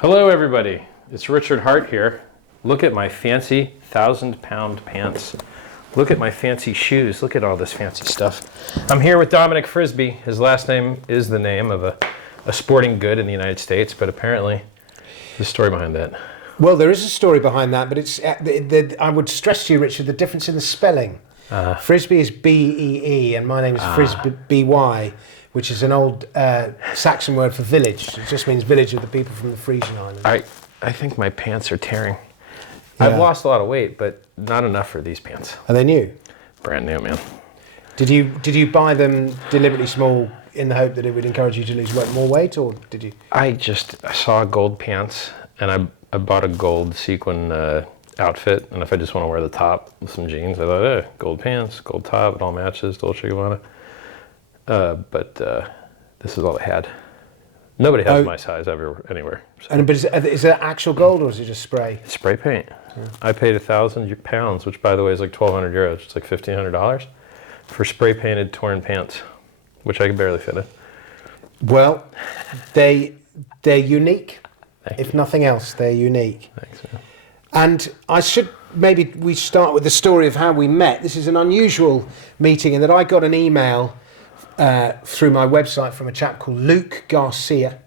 Hello everybody, it's Richard Hart here. Look at my fancy 1,000-pound pants. Look at my fancy shoes. Look at all this fancy stuff. I'm here with Dominic Frisby. His last name is the name of a sporting good in the United States, but apparently there's a story behind that. Well, there is a story behind that, but it's I would stress to you, Richard, the difference in the spelling. Frisby is B-E-E, and my name is Frisby, B-Y, which is an old Saxon word for village. It just means village of the people from the Frisian Islands. I think my pants are tearing. Yeah. I've lost a lot of weight, but not enough for these pants. Are they new? Brand new, man. Did you buy them deliberately small in the hope that it would encourage you to lose more weight, or did you? I saw gold pants, and I bought a gold sequin outfit, and if I just want to wear the top with some jeans, I thought, gold pants, gold top, it all matches, Dolce & Gabbana. But this is all I had. Nobody has my size anywhere. So. But is it actual gold, or is it just spray? It's spray paint. Yeah. I paid 1,000 pounds, which by the way is like 1,200 euros. It's like $1,500 for spray painted torn pants, which I can barely fit in. Well, they're unique. If nothing else, they're unique. Thanks, man. And we start with the story of how we met. This is an unusual meeting in that I got an email through my website from a chap called Luke Garcia,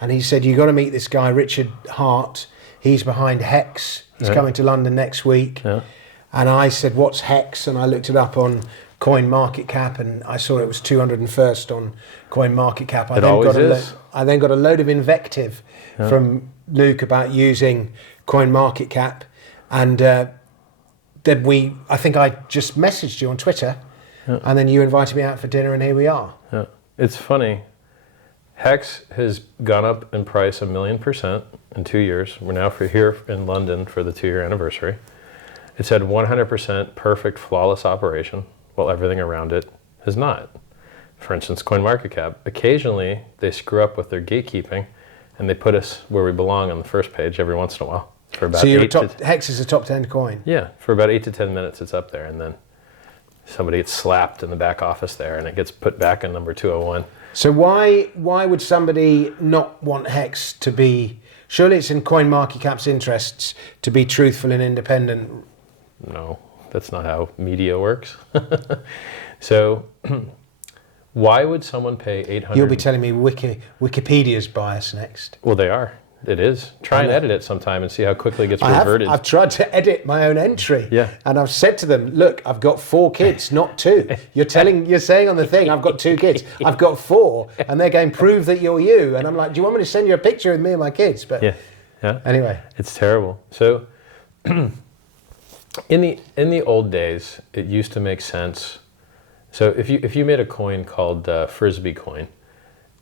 and he said, you got to meet this guy, Richard Hart. He's behind HEX. He's coming to London next week. Yeah. And I said, what's HEX? And I looked it up on CoinMarketCap, and I saw it was 201st on CoinMarketCap. I then got a load of invective from Luke about using CoinMarketCap, and then I think I just messaged you on Twitter, and then you invited me out for dinner, and here we are. Yeah. It's funny. HEX has gone up in price 1,000,000% in 2 years. We're now here in London for the 2-year anniversary. It's had 100% perfect, flawless operation, while everything around it has not. For instance, CoinMarketCap, occasionally they screw up with their gatekeeping, and they put us where we belong on the first page every once in a while. For about HEX is a top 10 coin? Yeah, for about 8 to 10 minutes it's up there, and then somebody gets slapped in the back office there, and it gets put back in number 201. So why would somebody not want HEX to be, surely it's in CoinMarketCap's interests to be truthful and independent? No, that's not how media works. So why would someone pay 800? You'll be telling me Wikipedia's biased next. Well, they are. It is. Try and edit it sometime and see how quickly it gets reverted. I've tried to edit my own entry. Yeah. And I've said to them, look, I've got 4 kids, not 2. You're saying on the thing, I've got 2 kids. I've got 4. And they're going, prove that you're you. And I'm like, do you want me to send you a picture of me and my kids? But yeah. Anyway. It's terrible. So in the old days, it used to make sense. So if you made a coin called Frisby coin,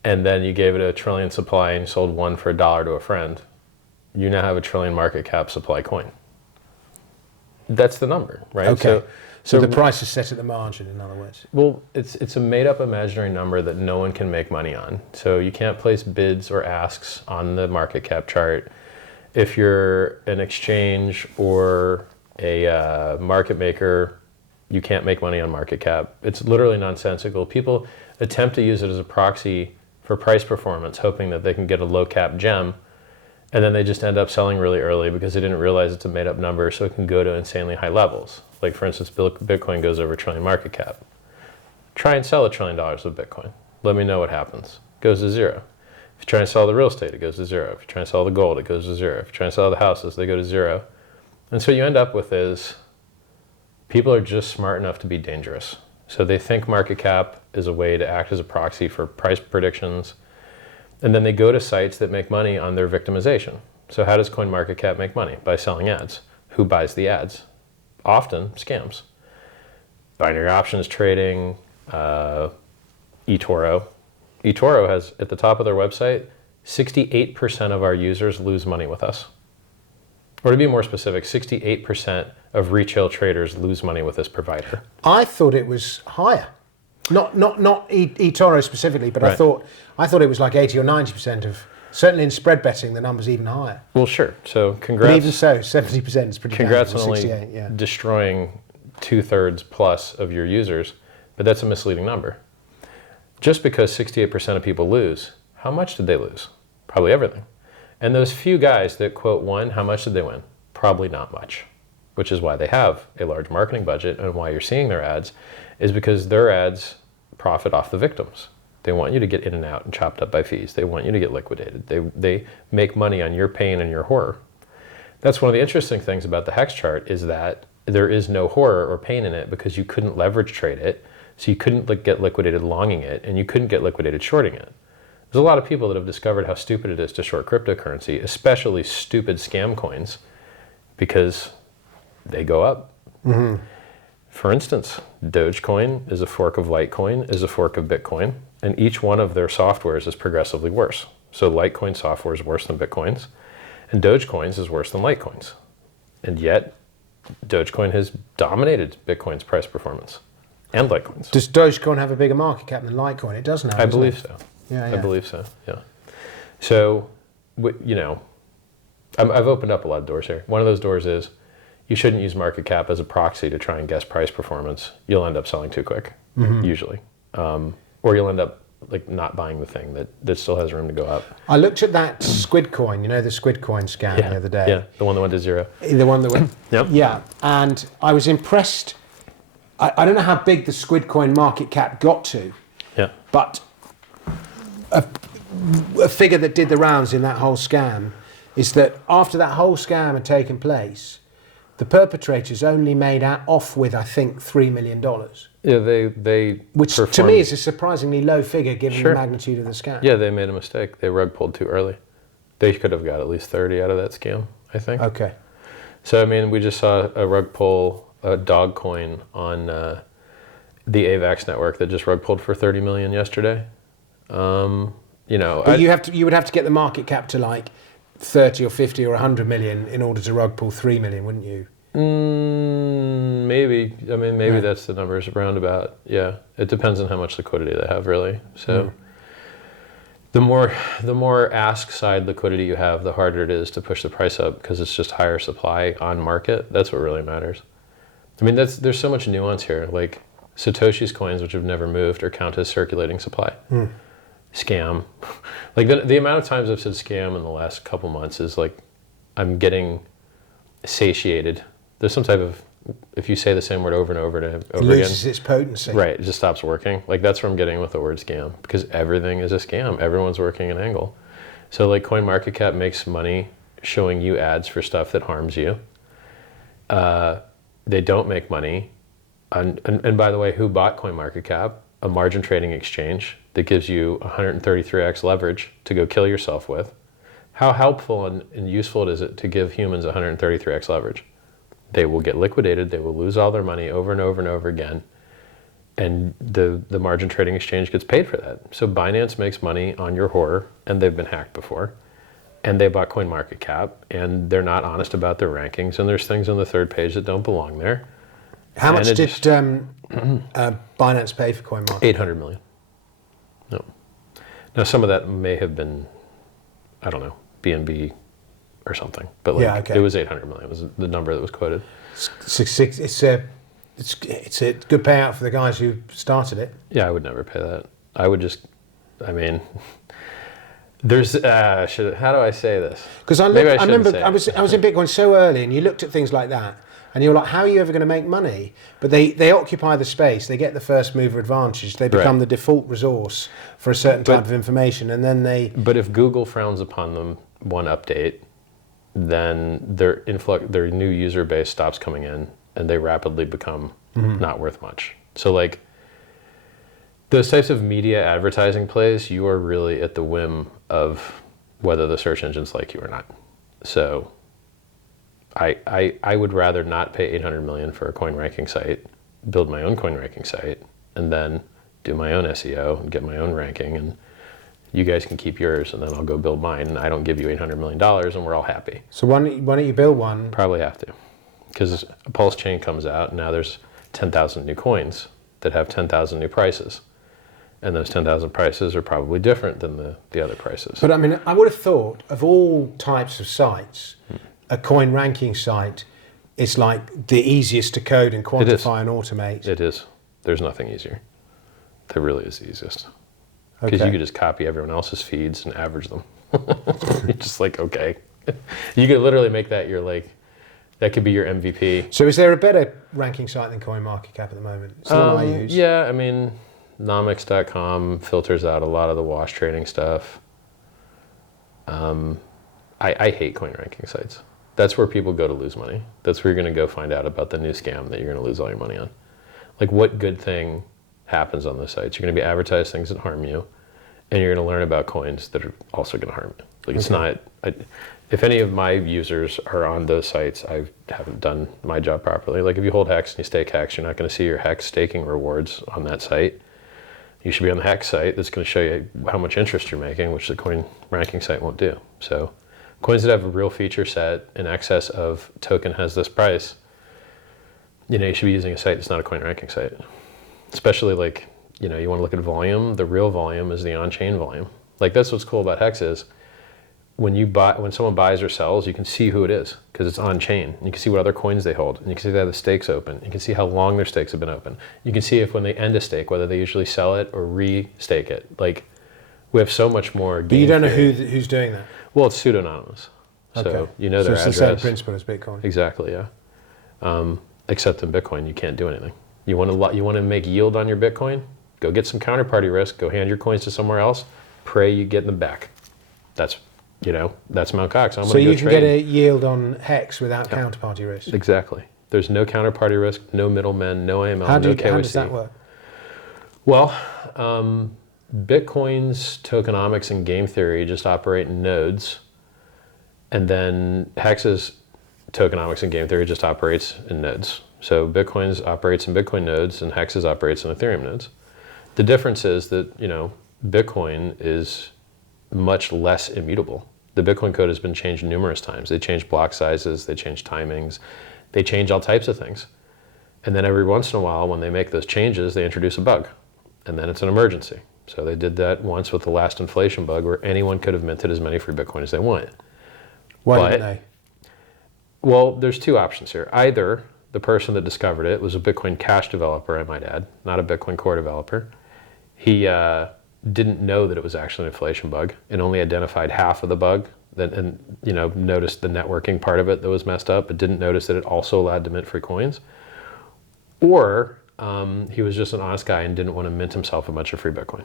and then you gave it a trillion supply and you sold one for $1 to a friend, you now have a trillion market cap supply coin. That's the number, right? Okay. So the price is set at the margin, in other words. Well, it's a made-up imaginary number that no one can make money on. So you can't place bids or asks on the market cap chart. If you're an exchange or a market maker, you can't make money on market cap. It's literally nonsensical. People attempt to use it as a proxy for price performance, hoping that they can get a low cap gem, and then they just end up selling really early because they didn't realize it's a made up number, so it can go to insanely high levels. Like for instance, Bitcoin goes over a trillion market cap. Try and sell $1 trillion of Bitcoin. Let me know what happens. It goes to 0. If you try and sell the real estate, it goes to 0. If you try and sell the gold, it goes to 0. If you try and sell the houses, they go to 0. And so you end up with is people are just smart enough to be dangerous. So they think market cap is a way to act as a proxy for price predictions. And then they go to sites that make money on their victimization. So how does CoinMarketCap make money? By selling ads. Who buys the ads? Often scams. Binary options trading, eToro. eToro has, at the top of their website, 68% of our users lose money with us. Or to be more specific, 68% of retail traders lose money with this provider. I thought it was higher. Not eToro specifically, but right. I thought it was like 80 or 90% of, certainly in spread betting, the number's even higher. Well, sure. So congrats. But even so, 70% is pretty Congrats on only destroying 2/3 plus of your users, but that's a misleading number. Just because 68% of people lose, how much did they lose? Probably everything. And those few guys that quote won, how much did they win? Probably not much, which is why they have a large marketing budget, and why you're seeing their ads is because their ads profit off the victims. They want you to get in and out and chopped up by fees. They want you to get liquidated. They make money on your pain and your horror. That's one of the interesting things about the HEX chart, is that there is no horror or pain in it because you couldn't leverage trade it. So you couldn't get liquidated longing it, and you couldn't get liquidated shorting it. There's a lot of people that have discovered how stupid it is to short cryptocurrency, especially stupid scam coins, because they go up. Mm-hmm. For instance, Dogecoin is a fork of Litecoin, is a fork of Bitcoin, and each one of their softwares is progressively worse. So Litecoin software is worse than Bitcoin's, and Dogecoin's is worse than Litecoin's. And yet, Dogecoin has dominated Bitcoin's price performance and Litecoin's. Does Dogecoin have a bigger market cap than Litecoin? It does now. I believe so. Yeah, I believe so, yeah. So, you know, I've opened up a lot of doors here. One of those doors is you shouldn't use market cap as a proxy to try and guess price performance. You'll end up selling too quick, usually. Or you'll end up like not buying the thing that still has room to go up. I looked at that squid coin, you know, the squid coin scam the other day. Yeah, the one that went to zero. The one that went, Yep. Yeah, and I was impressed. I don't know how big the squid coin market cap got to, Yeah. but a figure that did the rounds in that whole scam is that after that whole scam had taken place, the perpetrators only made off with, I think, $3 million. Yeah, they which to me is a surprisingly low figure given the magnitude of the scam. Yeah, they made a mistake. They rug pulled too early. They could have got at least 30 out of that scam, I think. Okay. So, I mean, we just saw a rug pull, a dog coin on the AVAX network that just rug pulled for 30 million yesterday. You know, but you would have to get the market cap to like 30 or 50 or 100 million in order to rug pull 3 million, wouldn't you? Maybe. I mean, maybe that's the numbers roundabout. Yeah, it depends on how much liquidity they have, really. So, the more ask side liquidity you have, the harder it is to push the price up because it's just higher supply on market. That's what really matters. I mean, there's so much nuance here. Like Satoshi's coins, which have never moved, are counted as circulating supply. Scam. Like the amount of times I've said scam in the last couple months is like I'm getting satiated. There's some type of, if you say the same word over and over and over again, it loses its potency. Right, it just stops working. Like that's what I'm getting with the word scam, because everything is a scam. Everyone's working an angle. So like CoinMarketCap makes money showing you ads for stuff that harms you. They don't make money. And by the way, who bought CoinMarketCap? A margin trading exchange that gives you 133x leverage to go kill yourself with. How helpful and useful is it to give humans 133x leverage? They will get liquidated, they will lose all their money over and over and over again, and the margin trading exchange gets paid for that. So Binance makes money on your horror, and they've been hacked before, and they bought CoinMarketCap, and they're not honest about their rankings, and there's things on the third page that don't belong there. How much did Binance pay for CoinMarketCap? 800 million. No. Now some of that may have been, I don't know, BNB or something, but like it was 800 million. It was the number that was quoted. It's a good payout for the guys who started it. Yeah, I would never pay that. I would just, I mean, there's how do I say this? Because I remember I was in Bitcoin so early, and you looked at things like that, and you're like, how are you ever going to make money? But they occupy the space. They get the first mover advantage. They become the default resource for a certain type of information, and then they. But if Google frowns upon them one update, then their new user base stops coming in, and they rapidly become not worth much. So like those types of media advertising plays, you are really at the whim of whether the search engines like you or not. So I would rather not pay 800 million for a coin ranking site, build my own coin ranking site, and then do my own SEO and get my own ranking, and you guys can keep yours, and then I'll go build mine, and I don't give you $800 million, and we're all happy. So why don't you build one? Probably have to, because a PulseChain comes out, and now there's 10,000 new coins that have 10,000 new prices. And those 10,000 prices are probably different than the other prices. But I mean, I would have thought of all types of sites, a coin ranking site is like the easiest to code and quantify and automate. It is. There's nothing easier. There really is the easiest. Because you could just copy everyone else's feeds and average them. You're just like, okay. You could literally make that your like, that could be your MVP. So is there a better ranking site than CoinMarketCap at the moment? It's the one I use. Yeah, I mean, nomics.com filters out a lot of the wash trading stuff. I hate coin ranking sites. That's where people go to lose money. That's where you're going to go find out about the new scam that you're going to lose all your money on. Like, what good thing happens on those sites? You're going to be advertised things that harm you, and you're going to learn about coins that are also going to harm you. Like, it's not. If any of my users are on those sites, I haven't done my job properly. Like, if you hold HEX and you stake HEX, you're not going to see your HEX staking rewards on that site. You should be on the HEX site that's going to show you how much interest you're making, which the coin ranking site won't do. So coins that have a real feature set in excess of token has this price, you know, you should be using a site that's not a coin ranking site. Especially like, you know, you want to look at volume. The real volume is the on-chain volume. Like, that's what's cool about HEX is when someone buys or sells, you can see who it is because it's on chain. You can see what other coins they hold, and you can see they have the stakes open. You can see how long their stakes have been open. You can see if when they end a stake, whether they usually sell it or re-stake it. Like, we have so much more. But you don't know who's doing that. Well, it's pseudonymous, so you know their address. It's the same principle as Bitcoin. Exactly, yeah. Except in Bitcoin, you can't do anything. You want to make yield on your Bitcoin? Go get some counterparty risk. Go hand your coins to somewhere else. Pray you get them back. That's Mt. Cox. So you can get a yield on HEX without counterparty risk. Exactly. There's no counterparty risk, no middlemen, no AML, no KYC. How does that work? Well, Bitcoin's tokenomics and game theory just operate in nodes, and then HEX's tokenomics and game theory just operates in nodes. So Bitcoin's operates in Bitcoin nodes, and HEX's operates in Ethereum nodes. The difference is that, you know, Bitcoin is much less immutable. The Bitcoin code has been changed numerous times. They change block sizes, they change timings, they change all types of things. And then every once in a while, when they make those changes, they introduce a bug. And then it's an emergency. So they did that once with the last inflation bug where anyone could have minted as many free Bitcoin as they wanted. Why didn't they? Well, there's two options here. Either the person that discovered it was a Bitcoin Cash developer, I might add, not a Bitcoin Core developer. He didn't know that it was actually an inflation bug and only identified half of the bug and you know, noticed the networking part of it that was messed up, but didn't notice that it also allowed to mint free coins. Or he was just an honest guy and didn't want to mint himself a bunch of free Bitcoin.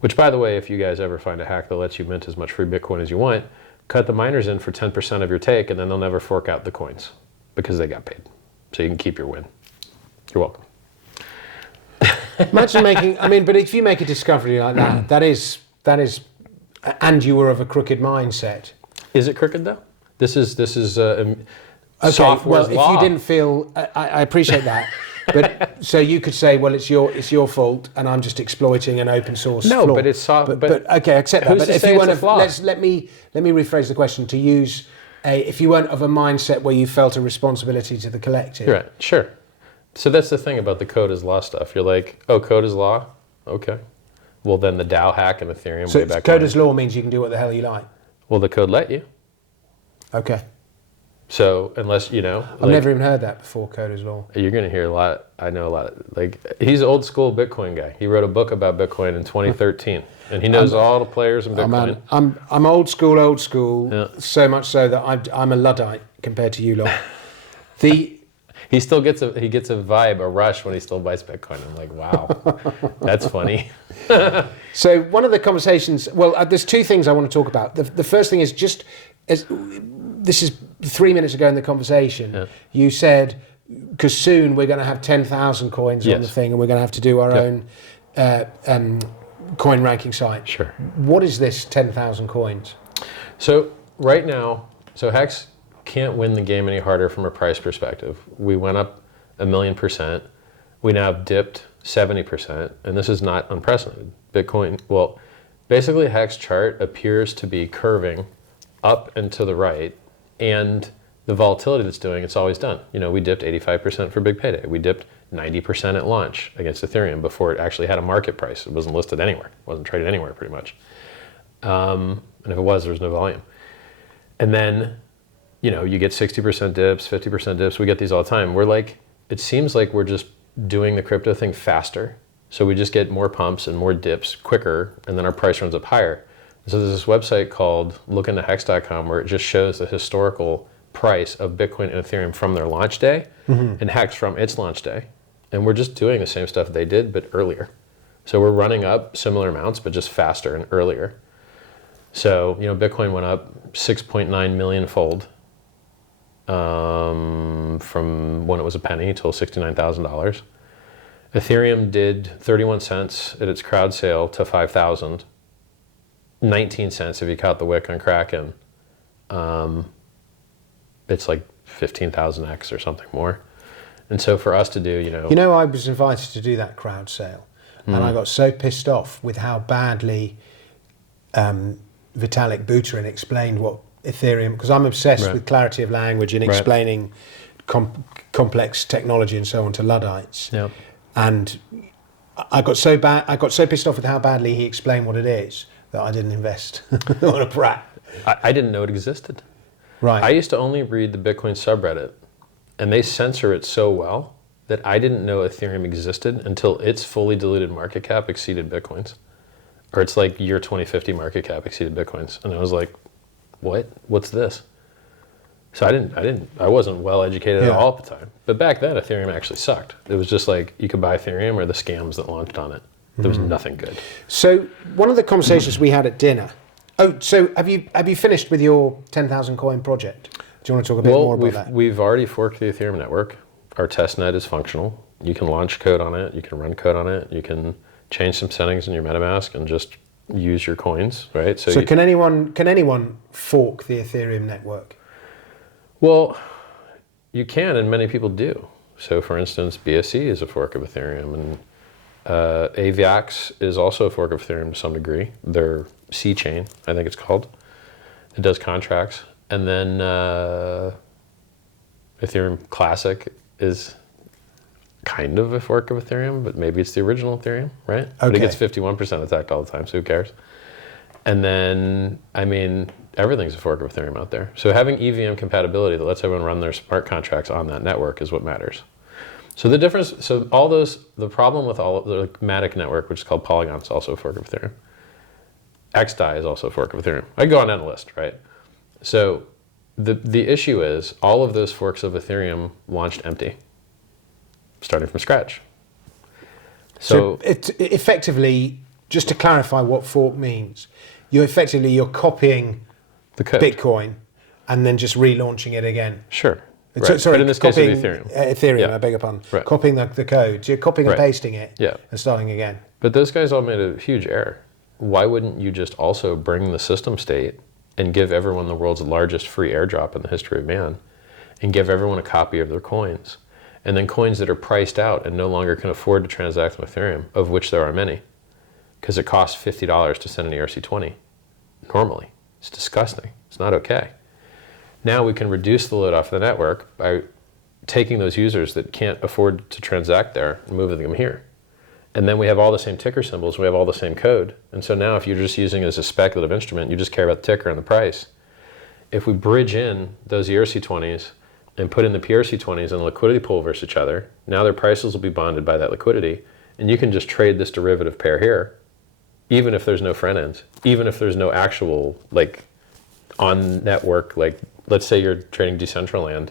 Which, by the way, if you guys ever find a hack that lets you mint as much free Bitcoin as you want, cut the miners in for 10% of your take, and then they'll never fork out the coins because they got paid. So you can keep your win. You're welcome. Imagine but if you make a discovery like that, that is, and you were of a crooked mindset. Is it crooked though? This is Okay, software's well, law. if you didn't feel, I appreciate that, but so you could say, well, it's your fault, and I'm just exploiting an open source flaw. but it's soft. But okay, accept that. who's But to if say you it's weren't, a flaw? let me rephrase the question to use if you weren't of a mindset where you felt a responsibility to the collective. Right, sure. So that's the thing about the code is law stuff. You're like, oh, code is law? Okay. Well, then the DAO hack and Ethereum So way back code when. as law means you can do what the hell you like. Well, the code let you. Okay. So unless, you know. I've never even heard that before, code as law. You're going to hear a lot. I know a lot. Like, he's an old school Bitcoin guy. He wrote a book about Bitcoin in 2013. And he knows all the players in Bitcoin. I'm old school, Yeah. so much so that I'm a Luddite compared to you lot. He still gets a vibe, a rush when he still buys Bitcoin. I'm like, wow, that's funny. So one of the conversations, there's two things I want to talk about. The first thing is just, this is 3 minutes ago in the conversation, you said, because soon we're going to have 10,000 coins on the thing and we're going to have to do our own coin ranking site. Sure. What is this 10,000 coins? So right now, HEX can't win the game any harder from a price perspective. We went up 1,000,000%. We now dipped 70%, and this is not unprecedented. Bitcoin, basically HEX chart appears to be curving up and to the right, and the volatility that's doing, it's always done. You know, we dipped 85% for Big Payday. We dipped 90% at launch against Ethereum before it actually had a market price. It wasn't listed anywhere. It wasn't traded anywhere pretty much. And if it was, there was no volume. And then, you know, you get 60% dips, 50% dips. We get these all the time. We're like, it seems like we're just doing the crypto thing faster. So we just get more pumps and more dips quicker, and then our price runs up higher. So there's this website called lookintohex.com where it just shows the historical price of Bitcoin and Ethereum from their launch day and HEX from its launch day. And we're just doing the same stuff they did, but earlier. So we're running up similar amounts, but just faster and earlier. So, Bitcoin went up 6.9 million fold from when it was a penny till $69,000. Ethereum did 31 cents at its crowd sale to 5,000. 19 cents if you count the wick on Kraken. It's like 15,000x or something more. And so for us to do, I was invited to do that crowd sale, and I got so pissed off with how badly Vitalik Buterin explained what Ethereum, because I'm obsessed with clarity of language and explaining complex technology and so on to Luddites. Yep. And I got so pissed off with how badly he explained what it is that I didn't invest. What a brat. I didn't know it existed. Right. I used to only read the Bitcoin subreddit, and they censor it so well that I didn't know Ethereum existed until its fully diluted market cap exceeded Bitcoin's. Or it's like year 2050 market cap exceeded Bitcoin's. And I was like, what? What's this? So I wasn't well educated at all at the time. But back then, Ethereum actually sucked. It was just like you could buy Ethereum or the scams that launched on it. There was nothing good. So one of the conversations we had at dinner. Oh, so have you finished with your 10,000 coin project? Do you want to talk a bit more about that? We've already forked the Ethereum network. Our testnet is functional. You can launch code on it. You can run code on it. You can change some settings in your MetaMask and just use your coins, right? So can anyone fork the Ethereum network? Well, you can, and many people do. So for instance, BSC is a fork of Ethereum, and AVAX is also a fork of Ethereum to some degree. Their C chain, I think it's called. It does contracts. And then Ethereum Classic is kind of a fork of Ethereum, but maybe it's the original Ethereum, right? Okay. But it gets 51% attacked all the time, so who cares? And then, everything's a fork of Ethereum out there. So having EVM compatibility that lets everyone run their smart contracts on that network is what matters. So the problem with all of the Matic network, which is called Polygon, is also a fork of Ethereum. XDAI is also a fork of Ethereum. I go on that list, right? So the issue is all of those forks of Ethereum launched empty, starting from scratch. So it effectively, just to clarify what fork means, you're copying the code. Bitcoin and then just relaunching it again. Sure. So, right. sorry, but in this case, it's Ethereum. Ethereum, I beg your pardon. Right. Copying the code. So you're copying and pasting it and starting again. But those guys all made a huge error. Why wouldn't you just also bring the system state and give everyone the world's largest free airdrop in the history of man and give everyone a copy of their coins? And then coins that are priced out and no longer can afford to transact with Ethereum, of which there are many, because it costs $50 to send an ERC20 normally. It's disgusting. It's not okay. Now we can reduce the load off the network by taking those users that can't afford to transact there and moving them here. And then we have all the same ticker symbols, we have all the same code. And so now if you're just using it as a speculative instrument, you just care about the ticker and the price. If we bridge in those ERC20s and put in the PRC20s in a liquidity pool versus each other, now their prices will be bonded by that liquidity. And you can just trade this derivative pair here, even if there's no front ends, even if there's no actual on network, let's say you're trading Decentraland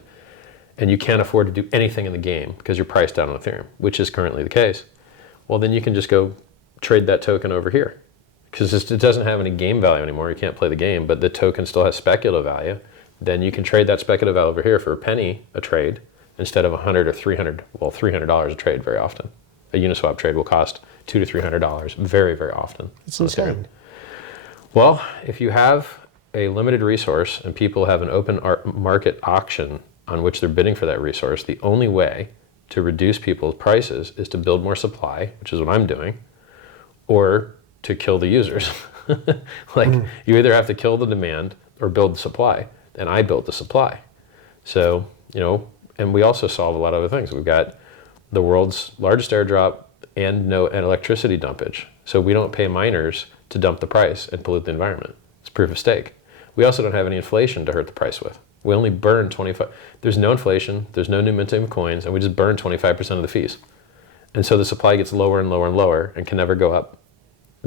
and you can't afford to do anything in the game because you're priced out on Ethereum, which is currently the case. Well, then you can just go trade that token over here because it doesn't have any game value anymore. You can't play the game, but the token still has speculative value. Then you can trade that speculative value over here for a penny a trade instead of $100 or $300. Well, $300 a trade very often. A Uniswap trade will cost $200 to $300 very, very often. It's insane. Well, if you have a limited resource and people have an open market auction on which they're bidding for that resource, the only way to reduce people's prices is to build more supply, which is what I'm doing, or to kill the users. You either have to kill the demand or build the supply, and I built the supply. So, and we also solve a lot of other things. We've got the world's largest airdrop and no electricity dumpage. So we don't pay miners to dump the price and pollute the environment. It's proof of stake. We also don't have any inflation to hurt the price with. We only burn 25. There's no inflation, there's no new minting of coins, and we just burn 25% of the fees. And so the supply gets lower and lower and lower and can never go up.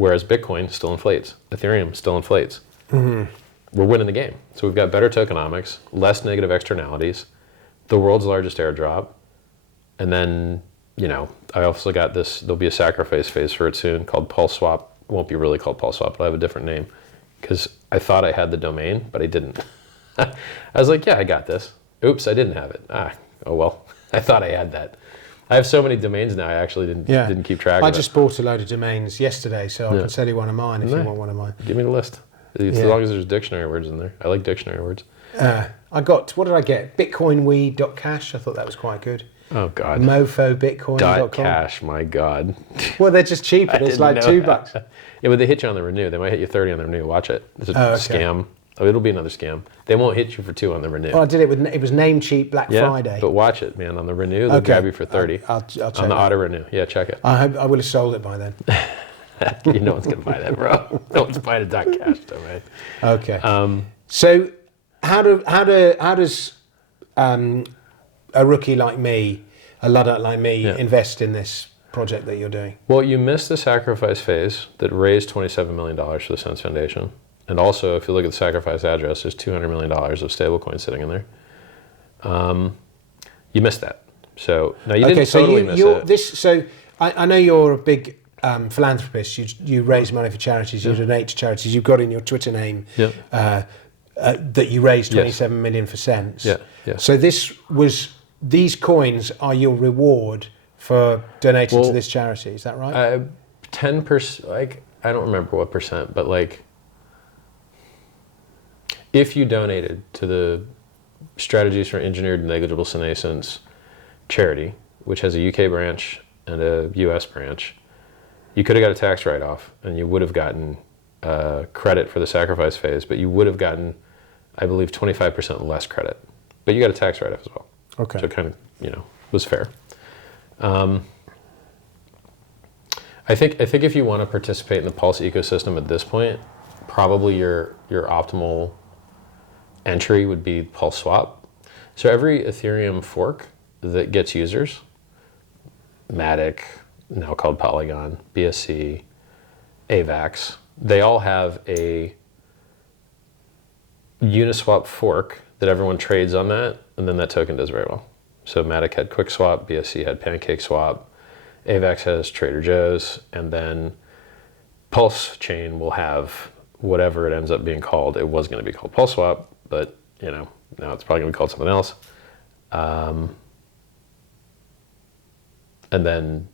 Whereas Bitcoin still inflates. Ethereum still inflates. We're winning the game. So we've got better tokenomics, less negative externalities, the world's largest airdrop. And then, I also got this, there'll be a sacrifice phase for it soon called PulseSwap. It won't be really called PulseSwap, but I have a different name because I thought I had the domain, but I didn't. I was like, yeah, I got this. Oops, I didn't have it. Oh well, I thought I had that. I have so many domains now, I actually didn't keep track of it. I just bought a load of domains yesterday, so I can sell you one of mine if you want one of mine. Give me the list. As long as there's dictionary words in there. I like dictionary words. What did I get? Bitcoinweed.cash. I thought that was quite good. Oh, God. MofoBitcoin.com. .cash, my God. Well, they're just cheaper. It's like $2. Yeah, but they hit you on the renew. They might hit you 30 on the renew. Watch it. It's a scam. Oh, it'll be another scam. They won't hit you for 2 on the renew. Well, I did it with, it was Namecheap Black Friday. But watch it, man. On the renew, they'll grab you for 30. I'll check on the auto renew. Yeah, check it. I hope I will have sold it by then. No one's going to buy that, bro. No one's buying a .cash, though, right? Okay. So how does a rookie like me, a Luddite like me, invest in this project that you're doing? Well, you missed the sacrifice phase that raised $27 million for the Sense Foundation. And also, if you look at the sacrifice address, there's $200 million of stablecoin sitting in there. You missed that. So now you didn't totally miss it. So I know you're a big philanthropist. You raise money for charities. You donate to charities. You've got in your Twitter name that you raised 27 million for Sense. Yeah. So these coins are your reward for donating to this charity. Is that right? 10%. Like, I don't remember what percent, but like, if you donated to the Strategies for Engineered Negligible Senescence charity, which has a UK branch and a US branch, you could have got a tax write-off and you would have gotten credit for the sacrifice phase, but you would have gotten, I believe, 25% less credit. But you got a tax write-off as well. Okay. So it kind of, was fair. I think if you want to participate in the Pulse ecosystem at this point, probably your optimal entry would be PulseSwap. So every Ethereum fork that gets users, Matic, now called Polygon, BSC, AVAX, they all have a Uniswap fork that everyone trades on that, and then that token does very well. So Matic had QuickSwap, BSC had PancakeSwap, AVAX has Trader Joe's, and then PulseChain will have whatever it ends up being called. It was going to be called PulseSwap, but now it's probably going to be called something else. And then,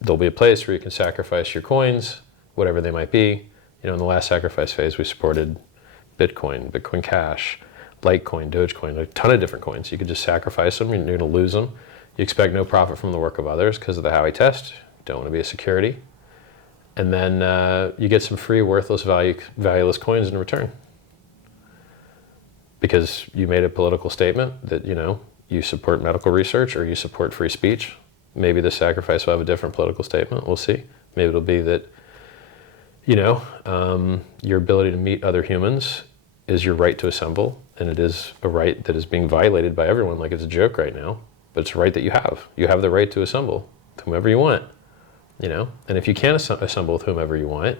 there'll be a place where you can sacrifice your coins, whatever they might be. In the last sacrifice phase, we supported Bitcoin, Bitcoin Cash, Litecoin, Dogecoin, a ton of different coins. You could just sacrifice them, you're going to lose them. You expect no profit from the work of others because of the Howey test. You don't want to be a security. And then you get some free, worthless, valueless coins in return. Because you made a political statement that, you support medical research or you support free speech. Maybe the sacrifice will have a different political statement. We'll see. Maybe it'll be that, your ability to meet other humans is your right to assemble, and it is a right that is being violated by everyone like it's a joke right now, but it's a right that you have. You have the right to assemble with whomever you want, and if you can't assemble with whomever you want,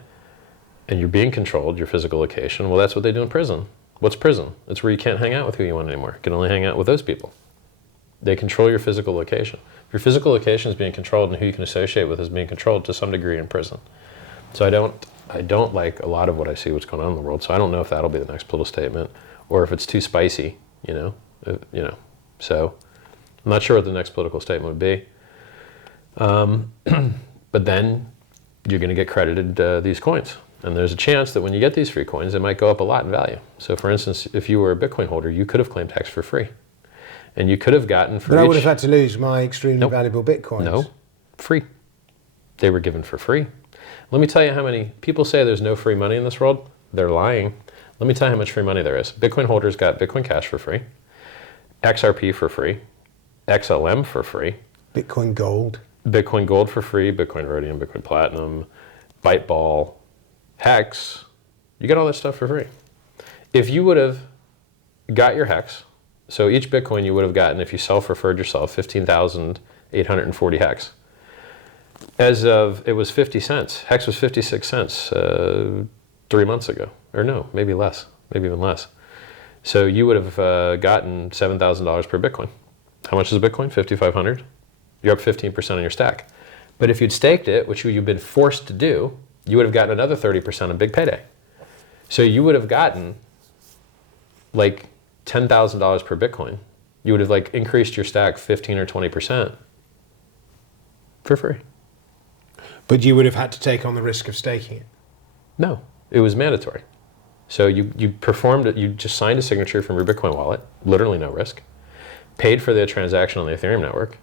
and you're being controlled, your physical location, well, that's what they do in prison. What's prison? It's where you can't hang out with who you want anymore. You can only hang out with those people. They control your physical location. If your physical location is being controlled and who you can associate with is being controlled to some degree in prison. So I don't like a lot of what I see what's going on in the world. So I don't know if that'll be the next political statement or if it's too spicy, So I'm not sure what the next political statement would be. But then you're going to get credited these coins. And there's a chance that when you get these free coins, they might go up a lot in value. So for instance, if you were a Bitcoin holder, you could have claimed HEX for free. And you could have gotten for But I would have had to lose my extremely valuable Bitcoins. No, free. They were given for free. Let me tell you how many people say there's no free money in this world. They're lying. Let me tell you how much free money there is. Bitcoin holders got Bitcoin Cash for free, XRP for free, XLM for free, Bitcoin Gold for free, Bitcoin Rhodium, Bitcoin Platinum, Byteball, HEX. You get all that stuff for free. If you would have got your HEX, so each Bitcoin you would have gotten if you self-referred yourself 15,840 HEX. As of, it was 50 cents. HEX was 56 cents 3 months ago. Or no, maybe less, maybe even less. So you would have gotten $7,000 per Bitcoin. How much is a Bitcoin? 5,500. You're up 15% on your stack. But if you'd staked it, which you've been forced to do, you would have gotten another 30% on big payday. So you would have gotten like $10,000 per Bitcoin. You would have like increased your stack 15 or 20% for free. But you would have had to take on the risk of staking it. No, it was mandatory. So you performed it, you just signed a signature from your Bitcoin wallet, literally no risk, paid for the transaction on the Ethereum network,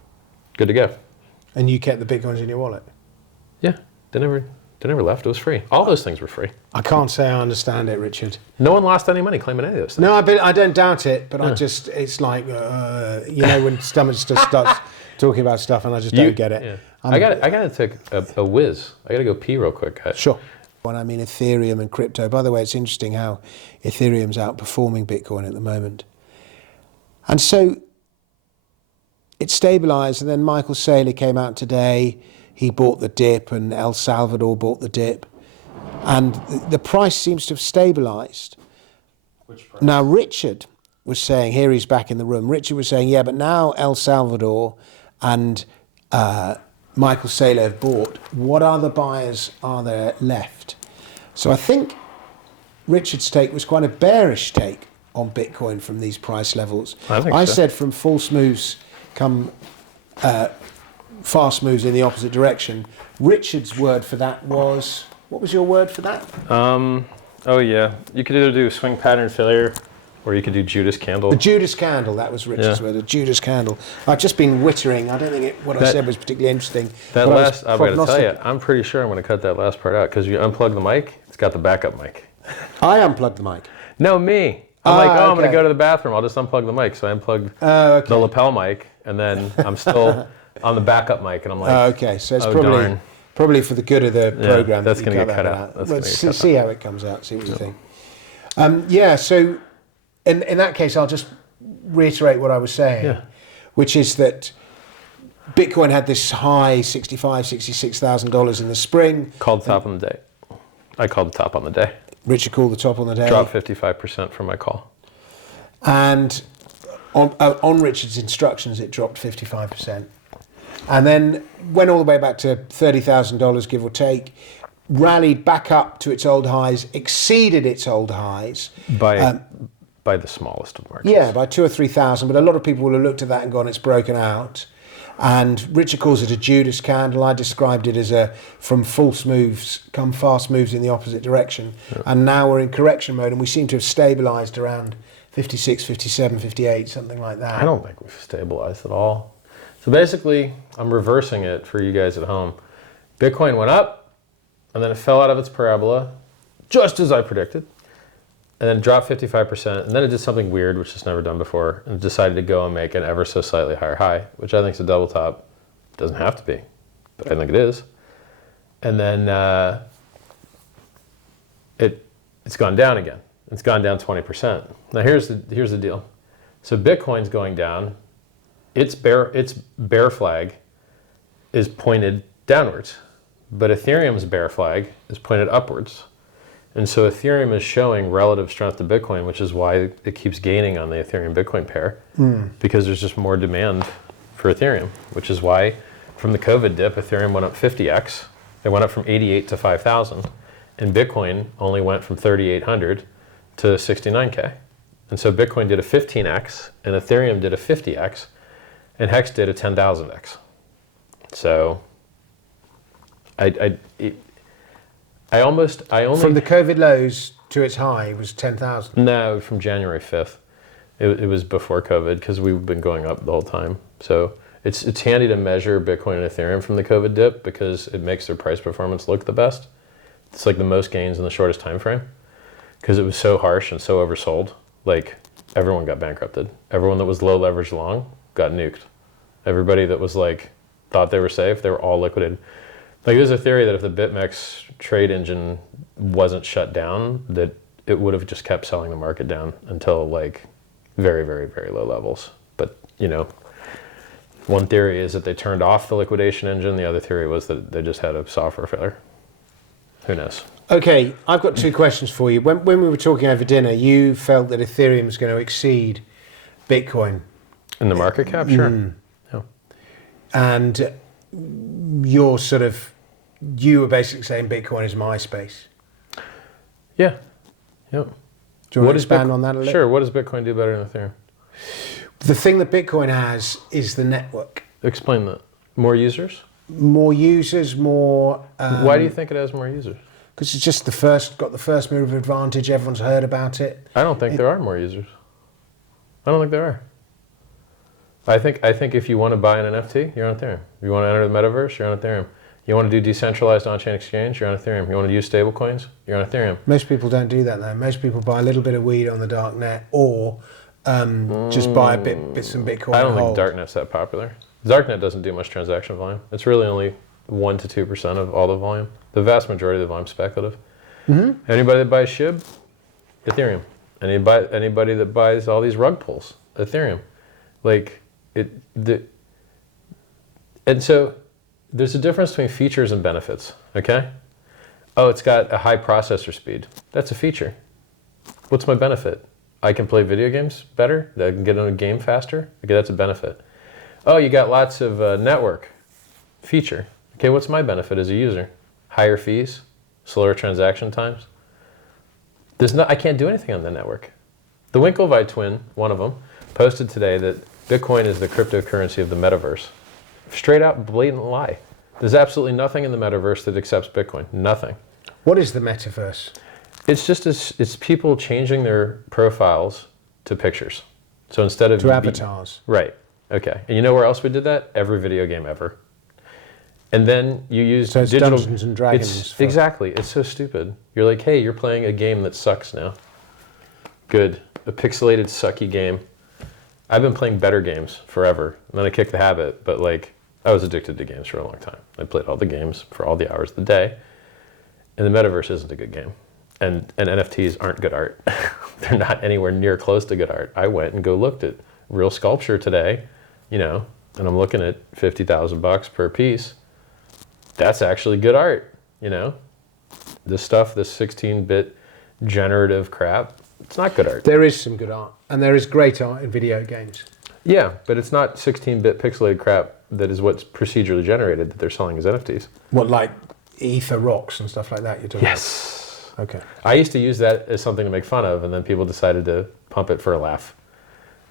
good to go. And you kept the Bitcoins in your wallet? Yeah, they never left, it was free. All those things were free. I can't say I understand it, Richard. No one lost any money claiming any of those things. No, I don't doubt it, but I just, it's like, when Stomach just starts talking about stuff and I just don't get it. Yeah. I got to take a whiz. I got to go pee real quick, guys. Sure. When I mean Ethereum and crypto, by the way, it's interesting how Ethereum's outperforming Bitcoin at the moment. And so it stabilized, and then Michael Saylor came out today. He bought the dip, and El Salvador bought the dip. And the price seems to have stabilized. Which price? Now, Richard was saying, here he's back in the room, Richard was saying, yeah, but now El Salvador and Michael Saylor have bought. What other buyers are there left? So I think Richard's take was quite a bearish take on Bitcoin from these price levels. I said from false moves come fast moves in the opposite direction. Richard's word for that was, what was your word for that? Oh yeah, you could either do swing pattern failure, or you could do Judas candle. The Judas candle, that was Richard's word, the Judas candle. I've just been wittering. I don't think what I said was particularly interesting. That last, I've got to tell you, I'm pretty sure I'm going to cut that last part out because you unplug the mic, it's got the backup mic. I unplugged the mic. No, me. I'm I'm going to go to the bathroom. I'll just unplug the mic. So I unplugged the lapel mic, and then I'm still on the backup mic, and I'm like, okay, so it's darn. probably for the good of the program. That's going to get cut out. Let's see how it comes out, see what you think. So in that case, I'll just reiterate what I was saying, which is that Bitcoin had this high $65,000, $66,000 in the spring. Called the top on the day. I called the top on the day. Richard called the top on the day. Dropped 55% from my call. And on Richard's instructions, it dropped 55%. And then went all the way back to $30,000, give or take, rallied back up to its old highs, exceeded its old highs. By the smallest of markets. Yeah, by 2,000 or 3,000. But a lot of people will have looked at that and gone, it's broken out. And Richard calls it a Judas candle. I described it as from false moves come fast moves in the opposite direction. Yeah. And now we're in correction mode, and we seem to have stabilized around 56, 57, 58, something like that. I don't think we've stabilized at all. So basically, I'm reversing it for you guys at home. Bitcoin went up, and then it fell out of its parabola, just as I predicted. And then it dropped 55%, and then it did something weird, which it's never done before, and decided to go and make an ever so slightly higher high, which I think is a double top. It doesn't have to be, but I think it is. And then it's gone down again. It's gone down 20%. Now here's the deal. So Bitcoin's going down. Its bear flag is pointed downwards, but Ethereum's bear flag is pointed upwards. And so Ethereum is showing relative strength to Bitcoin, which is why it keeps gaining on the Ethereum Bitcoin pair, because there's just more demand for Ethereum, which is why from the COVID dip, Ethereum went up 50x. It went up from 88 to 5,000, and Bitcoin only went from 3,800 to 69K. And so Bitcoin did a 15x, and Ethereum did a 50x, and HEX did a 10,000x. So I only... From the COVID lows to its high was 10,000. No, from January 5th. It was before COVID because we've been going up the whole time. So it's handy to measure Bitcoin and Ethereum from the COVID dip because it makes their price performance look the best. It's like the most gains in the shortest time frame because it was so harsh and so oversold. Like everyone got bankrupted. Everyone that was low leverage long got nuked. Everybody that was like thought they were safe, they were all liquidated. Like there's a theory that if the BitMEX trade engine wasn't shut down, that it would have just kept selling the market down until like very, very, very low levels. But you know, One theory is that they turned off the liquidation engine. The other theory was that they just had a software failure. Who knows? Okay, I've got two questions for you. When we were talking over dinner, you felt that Ethereum was going to exceed Bitcoin. In the market cap, sure. Yeah. And you were basically saying Bitcoin is MySpace. Yeah. Yep. Do you want to expand on that a little? Sure. What does Bitcoin do better than Ethereum? The thing that Bitcoin has is the network. Explain that. More users? More users, more... Why do you think it has more users? Because it's just got the first mover advantage. Everyone's heard about it. I don't think there are more users. I don't think there are. I think if you want to buy an NFT, you're on Ethereum. If you want to enter the metaverse, you're on Ethereum. You want to do decentralized on-chain exchange, you're on Ethereum. You want to use stablecoins, you're on Ethereum. Most people don't do that though. Most people buy a little bit of weed on the dark net, or just buy some Bitcoin. I don't think darknet's that popular. Darknet doesn't do much transaction volume. It's really only 1 to 2% of all the volume. The vast majority of the volume is speculative. Mm-hmm. Anybody that buys SHIB, Ethereum. Anybody that buys all these rug pulls, Ethereum. And so there's a difference between features and benefits, okay? Oh, it's got a high processor speed. That's a feature. What's my benefit? I can play video games better? I can get on a game faster? Okay, that's a benefit. Oh, you got lots of network. Feature. Okay, what's my benefit as a user? Higher fees? Slower transaction times? I can't do anything on the network. The Winklevi twin, one of them, posted today that Bitcoin is the cryptocurrency of the metaverse. Straight out blatant lie. There's absolutely nothing in the metaverse that accepts Bitcoin. Nothing. What is the metaverse? It's people changing their profiles to pictures. So instead of... To avatars. Right. Okay. And you know where else we did that? Every video game ever. And then you use digital... Dungeons and Dragons. Exactly. It's so stupid. You're like, hey, you're playing a game that sucks now. Good. A pixelated, sucky game. I've been playing better games forever. And then I kicked the habit, but I was addicted to games for a long time. I played all the games for all the hours of the day. And the metaverse isn't a good game. And NFTs aren't good art. They're not anywhere near close to good art. I went and looked at real sculpture today, and I'm looking at $50,000 per piece. That's actually good art, This stuff, this 16-bit generative crap, it's not good art. There is some good art, and there is great art in video games. Yeah, but it's not 16-bit pixelated crap that is what's procedurally generated that they're selling as NFTs. What, like ether rocks and stuff like that you're talking Yes. about? Okay. I used to use that as something to make fun of, and then people decided to pump it for a laugh.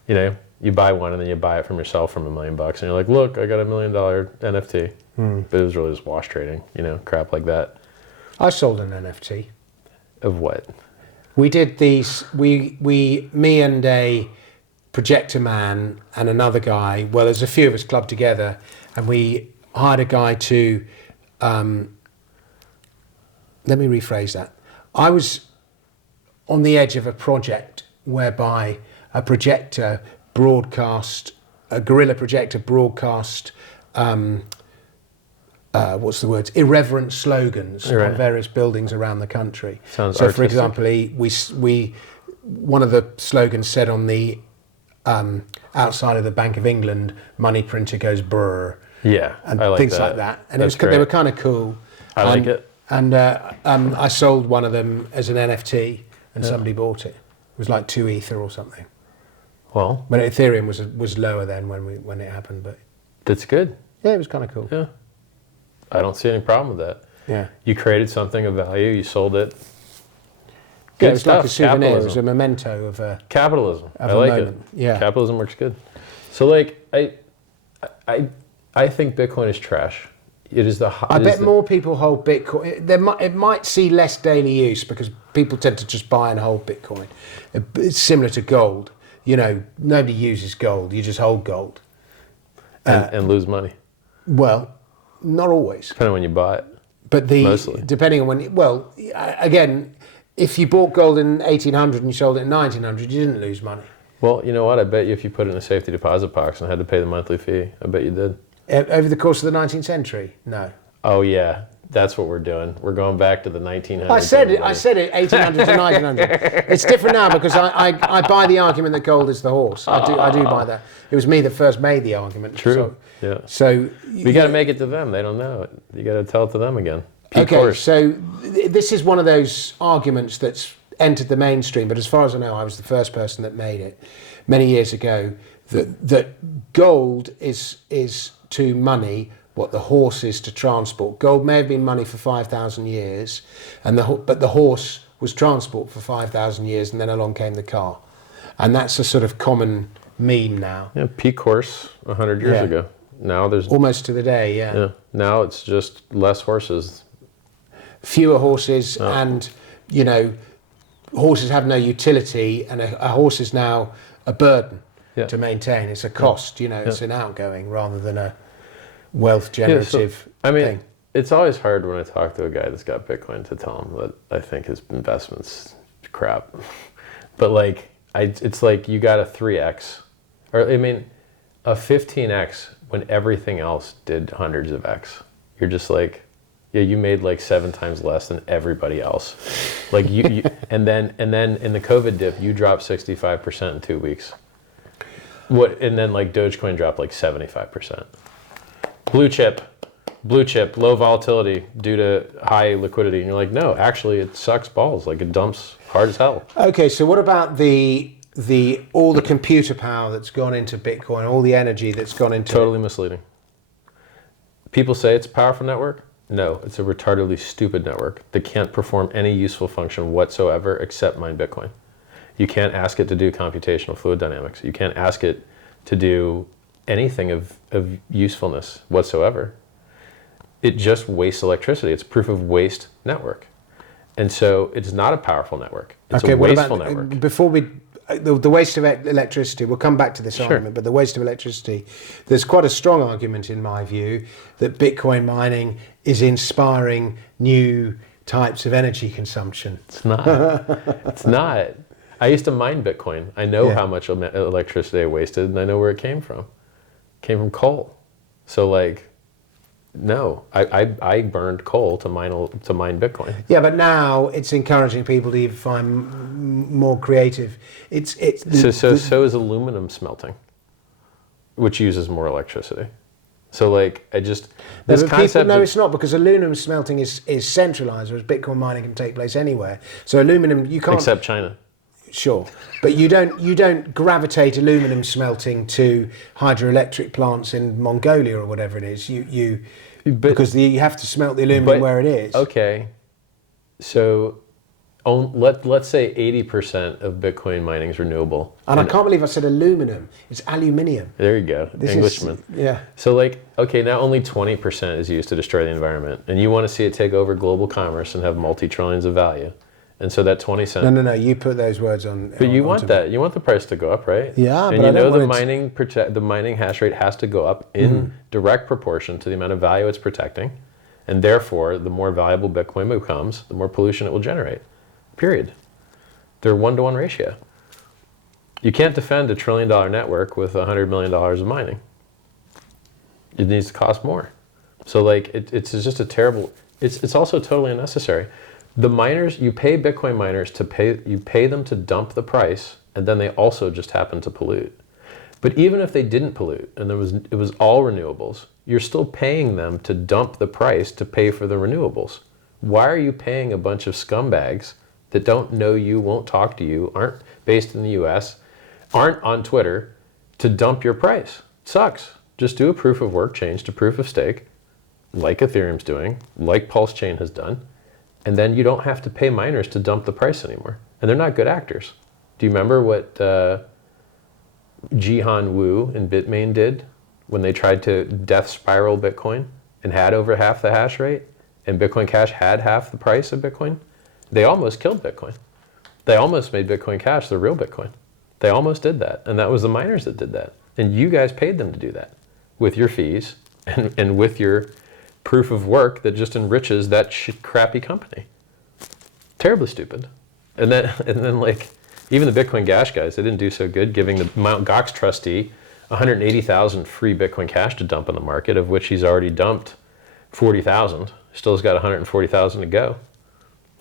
You buy one, and then you buy it from yourself from $1 million, and you're like, look, I got $1 million NFT. But it was really just wash trading, crap like that. I sold an NFT. Of what? We did these, me and a projector man and another guy, well, there's a few of us clubbed together, and we hired a guy to, let me rephrase that. I was on the edge of a project whereby a projector broadcast, a guerrilla projector broadcast, irreverent slogans Right. on various buildings around the country. Sounds so, for artistic. example, one of the slogans said on the outside of the Bank of England, money printer goes brrr. Yeah, And I like things that. like that. And That's they great. were kind of cool. I like it. And I sold one of them as an NFT, and somebody bought it. It was like 2 Ether or something. Well, But Ethereum was lower then when it happened. But that's good. yeah, it was kind of cool. Yeah. I don't see any problem with that. Yeah. You created something of value, you sold it. Yeah, Good it was like a stuff. souvenir. It was Capitalism. a memento of a... Capitalism. Of I a like moment. it. Yeah. Capitalism works good. So I think Bitcoin is trash. It is the I bet more people hold Bitcoin. It might see less daily use because people tend to just buy and hold Bitcoin. It's similar to gold. Nobody uses gold. You just hold gold. and lose money. Well, not always. Depending on when you buy it. But Mostly. depending on when, again, if you bought gold in 1800 and you sold it in 1900, you didn't lose money. Well, you know what? I bet you if you put it in a safety deposit box and had to pay the monthly fee, I bet you did. Over the course of the 19th century? No. Oh, yeah. That's what we're doing. We're going back to the 1900s. I said it 1800 to 1900. It's different now because I buy the argument that gold is the horse. I do buy that. It was me that first made the argument. True. So you got to make it to them. They don't know it. You got to tell it to them again. So this is one of those arguments that's entered the mainstream, but as far as I know, I was the first person that made it many years ago, that gold is to money what the horse is to transport. Gold may have been money for 5,000 years, but the horse was transport for 5,000 years, and then along came the car. And that's a sort of common meme now. Yeah, peak horse 100 years ago. Now there's... Almost to the day, yeah. Now it's just less horses. Fewer horses, and, horses have no utility, and a horse is now a burden to maintain. It's a cost, it's an outgoing rather than a wealth generative thing. It's always hard when I talk to a guy that's got Bitcoin to tell him that I think his investment's crap. But it's like you got a 3x, or a 15x when everything else did hundreds of x. You're just like, yeah, you made 7 times less than everybody else. You and then in the COVID dip, you dropped 65% in 2 weeks. And then Dogecoin dropped 75%. Blue chip, low volatility due to high liquidity. And you're like, no, actually it sucks balls. It dumps hard as hell. Okay, so what about all the computer power that's gone into Bitcoin, all the energy that's gone into Totally misleading. People say it's a powerful network. No, it's a retardedly stupid network that can't perform any useful function whatsoever except mine Bitcoin. You can't ask it to do computational fluid dynamics. You can't ask it to do anything of usefulness whatsoever. It just wastes electricity. It's proof of waste network. And so it's not a powerful network. It's a wasteful network. Before the waste of electricity, we'll come back to this argument, but the waste of electricity, there's quite a strong argument in my view that Bitcoin mining is inspiring new types of energy consumption. It's not. It's not. I used to mine Bitcoin. I know how much electricity I wasted, and I know where it came from. It came from coal. So no, I burned coal to mine Bitcoin. Yeah, but now it's encouraging people to even find more creative. So is aluminum smelting, which uses more electricity. So this concept. No, it's not, because aluminum smelting is centralized, whereas Bitcoin mining can take place anywhere. So aluminum, you can't. Except China. Sure, but you don't gravitate aluminum smelting to hydroelectric plants in Mongolia or whatever it is. Because you have to smelt the aluminum where it is. Okay, so let's say 80% of Bitcoin mining is renewable. And I can't believe I said aluminum. It's aluminium. There you go, Englishman. So now only 20% is used to destroy the environment, and you want to see it take over global commerce and have multi-trillions of value. And so that 20 cents. No. You put those words on. But you want that. You want the price to go up, right? Yeah. And the mining hash rate has to go up in direct proportion to the amount of value it's protecting, and therefore, the more valuable Bitcoin becomes, the more pollution it will generate. Period. They're 1-to-1 ratio. You can't defend $1 trillion network with $100 million of mining. It needs to cost more. So it's just a terrible. It's also totally unnecessary. The miners, you pay Bitcoin miners you pay them to dump the price, and then they also just happen to pollute. But even if they didn't pollute and it was all renewables, you're still paying them to dump the price to pay for the renewables. Why are you paying a bunch of scumbags that don't know you, won't talk to you, aren't based in the US, aren't on Twitter, to dump your price? It sucks. Just do a proof of work change to proof of stake, like Ethereum's doing, like PulseChain has done. And then you don't have to pay miners to dump the price anymore. And they're not good actors. Do you remember what Jihan Wu and Bitmain did when they tried to death spiral Bitcoin and had over half the hash rate, and Bitcoin Cash had half the price of Bitcoin? They almost killed Bitcoin. They almost made Bitcoin Cash the real Bitcoin. They almost did that. And that was the miners that did that. And you guys paid them to do that with your fees and with your proof of work that just enriches that crappy company. Terribly stupid. And then even the Bitcoin Cash guys, they didn't do so good, giving the Mt. Gox trustee 180,000 free Bitcoin Cash to dump on the market, of which he's already dumped 40,000. Still has got 140,000 to go.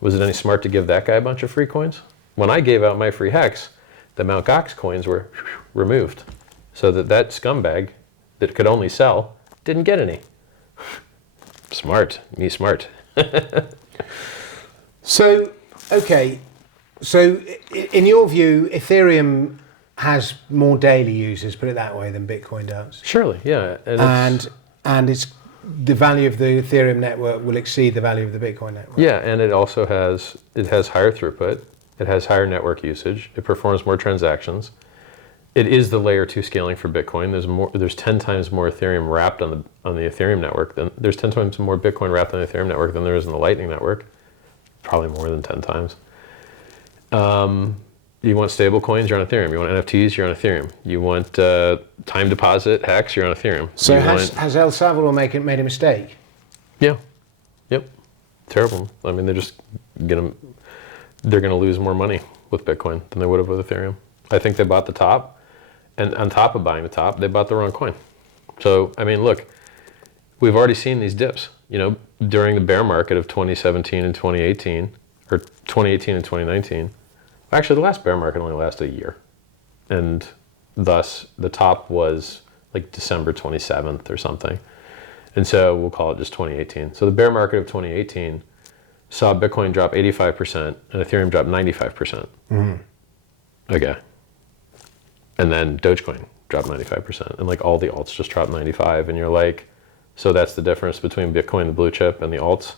Was it any smart to give that guy a bunch of free coins? When I gave out my free HEX, the Mt. Gox coins were removed, so that scumbag that could only sell didn't get any. Smart, me smart. So, okay, so in your view, Ethereum has more daily users, put it that way, than Bitcoin does. Surely, yeah. And it's the value of the Ethereum network will exceed the value of the Bitcoin network. Yeah, and it also has higher throughput. It has higher network usage. It performs more transactions. It is the layer 2 scaling for Bitcoin. There's 10 times more Ethereum wrapped on the Ethereum network than there's 10 times more Bitcoin wrapped on the Ethereum network than there is in the Lightning network. Probably more than 10 times. You want stable coins, you're on Ethereum. You want NFTs, you're on Ethereum. You want time deposit HEX, you're on Ethereum. So has El Salvador made a mistake? Yeah. Yep. Terrible. I mean, they're gonna lose more money with Bitcoin than they would have with Ethereum. I think they bought the top, and on top of buying the top, they bought the wrong coin. So, I mean, look, we've already seen these dips. During the bear market of 2017 and 2018, or 2018 and 2019. Actually, the last bear market only lasted a year. And thus, the top was like December 27th or something. And so we'll call it just 2018. So the bear market of 2018 saw Bitcoin drop 85% and Ethereum drop 95%. Mm-hmm. Okay. And then Dogecoin dropped 95%. And like all the alts just dropped 95%. And you're like, so that's the difference between Bitcoin, the blue chip, and the alts?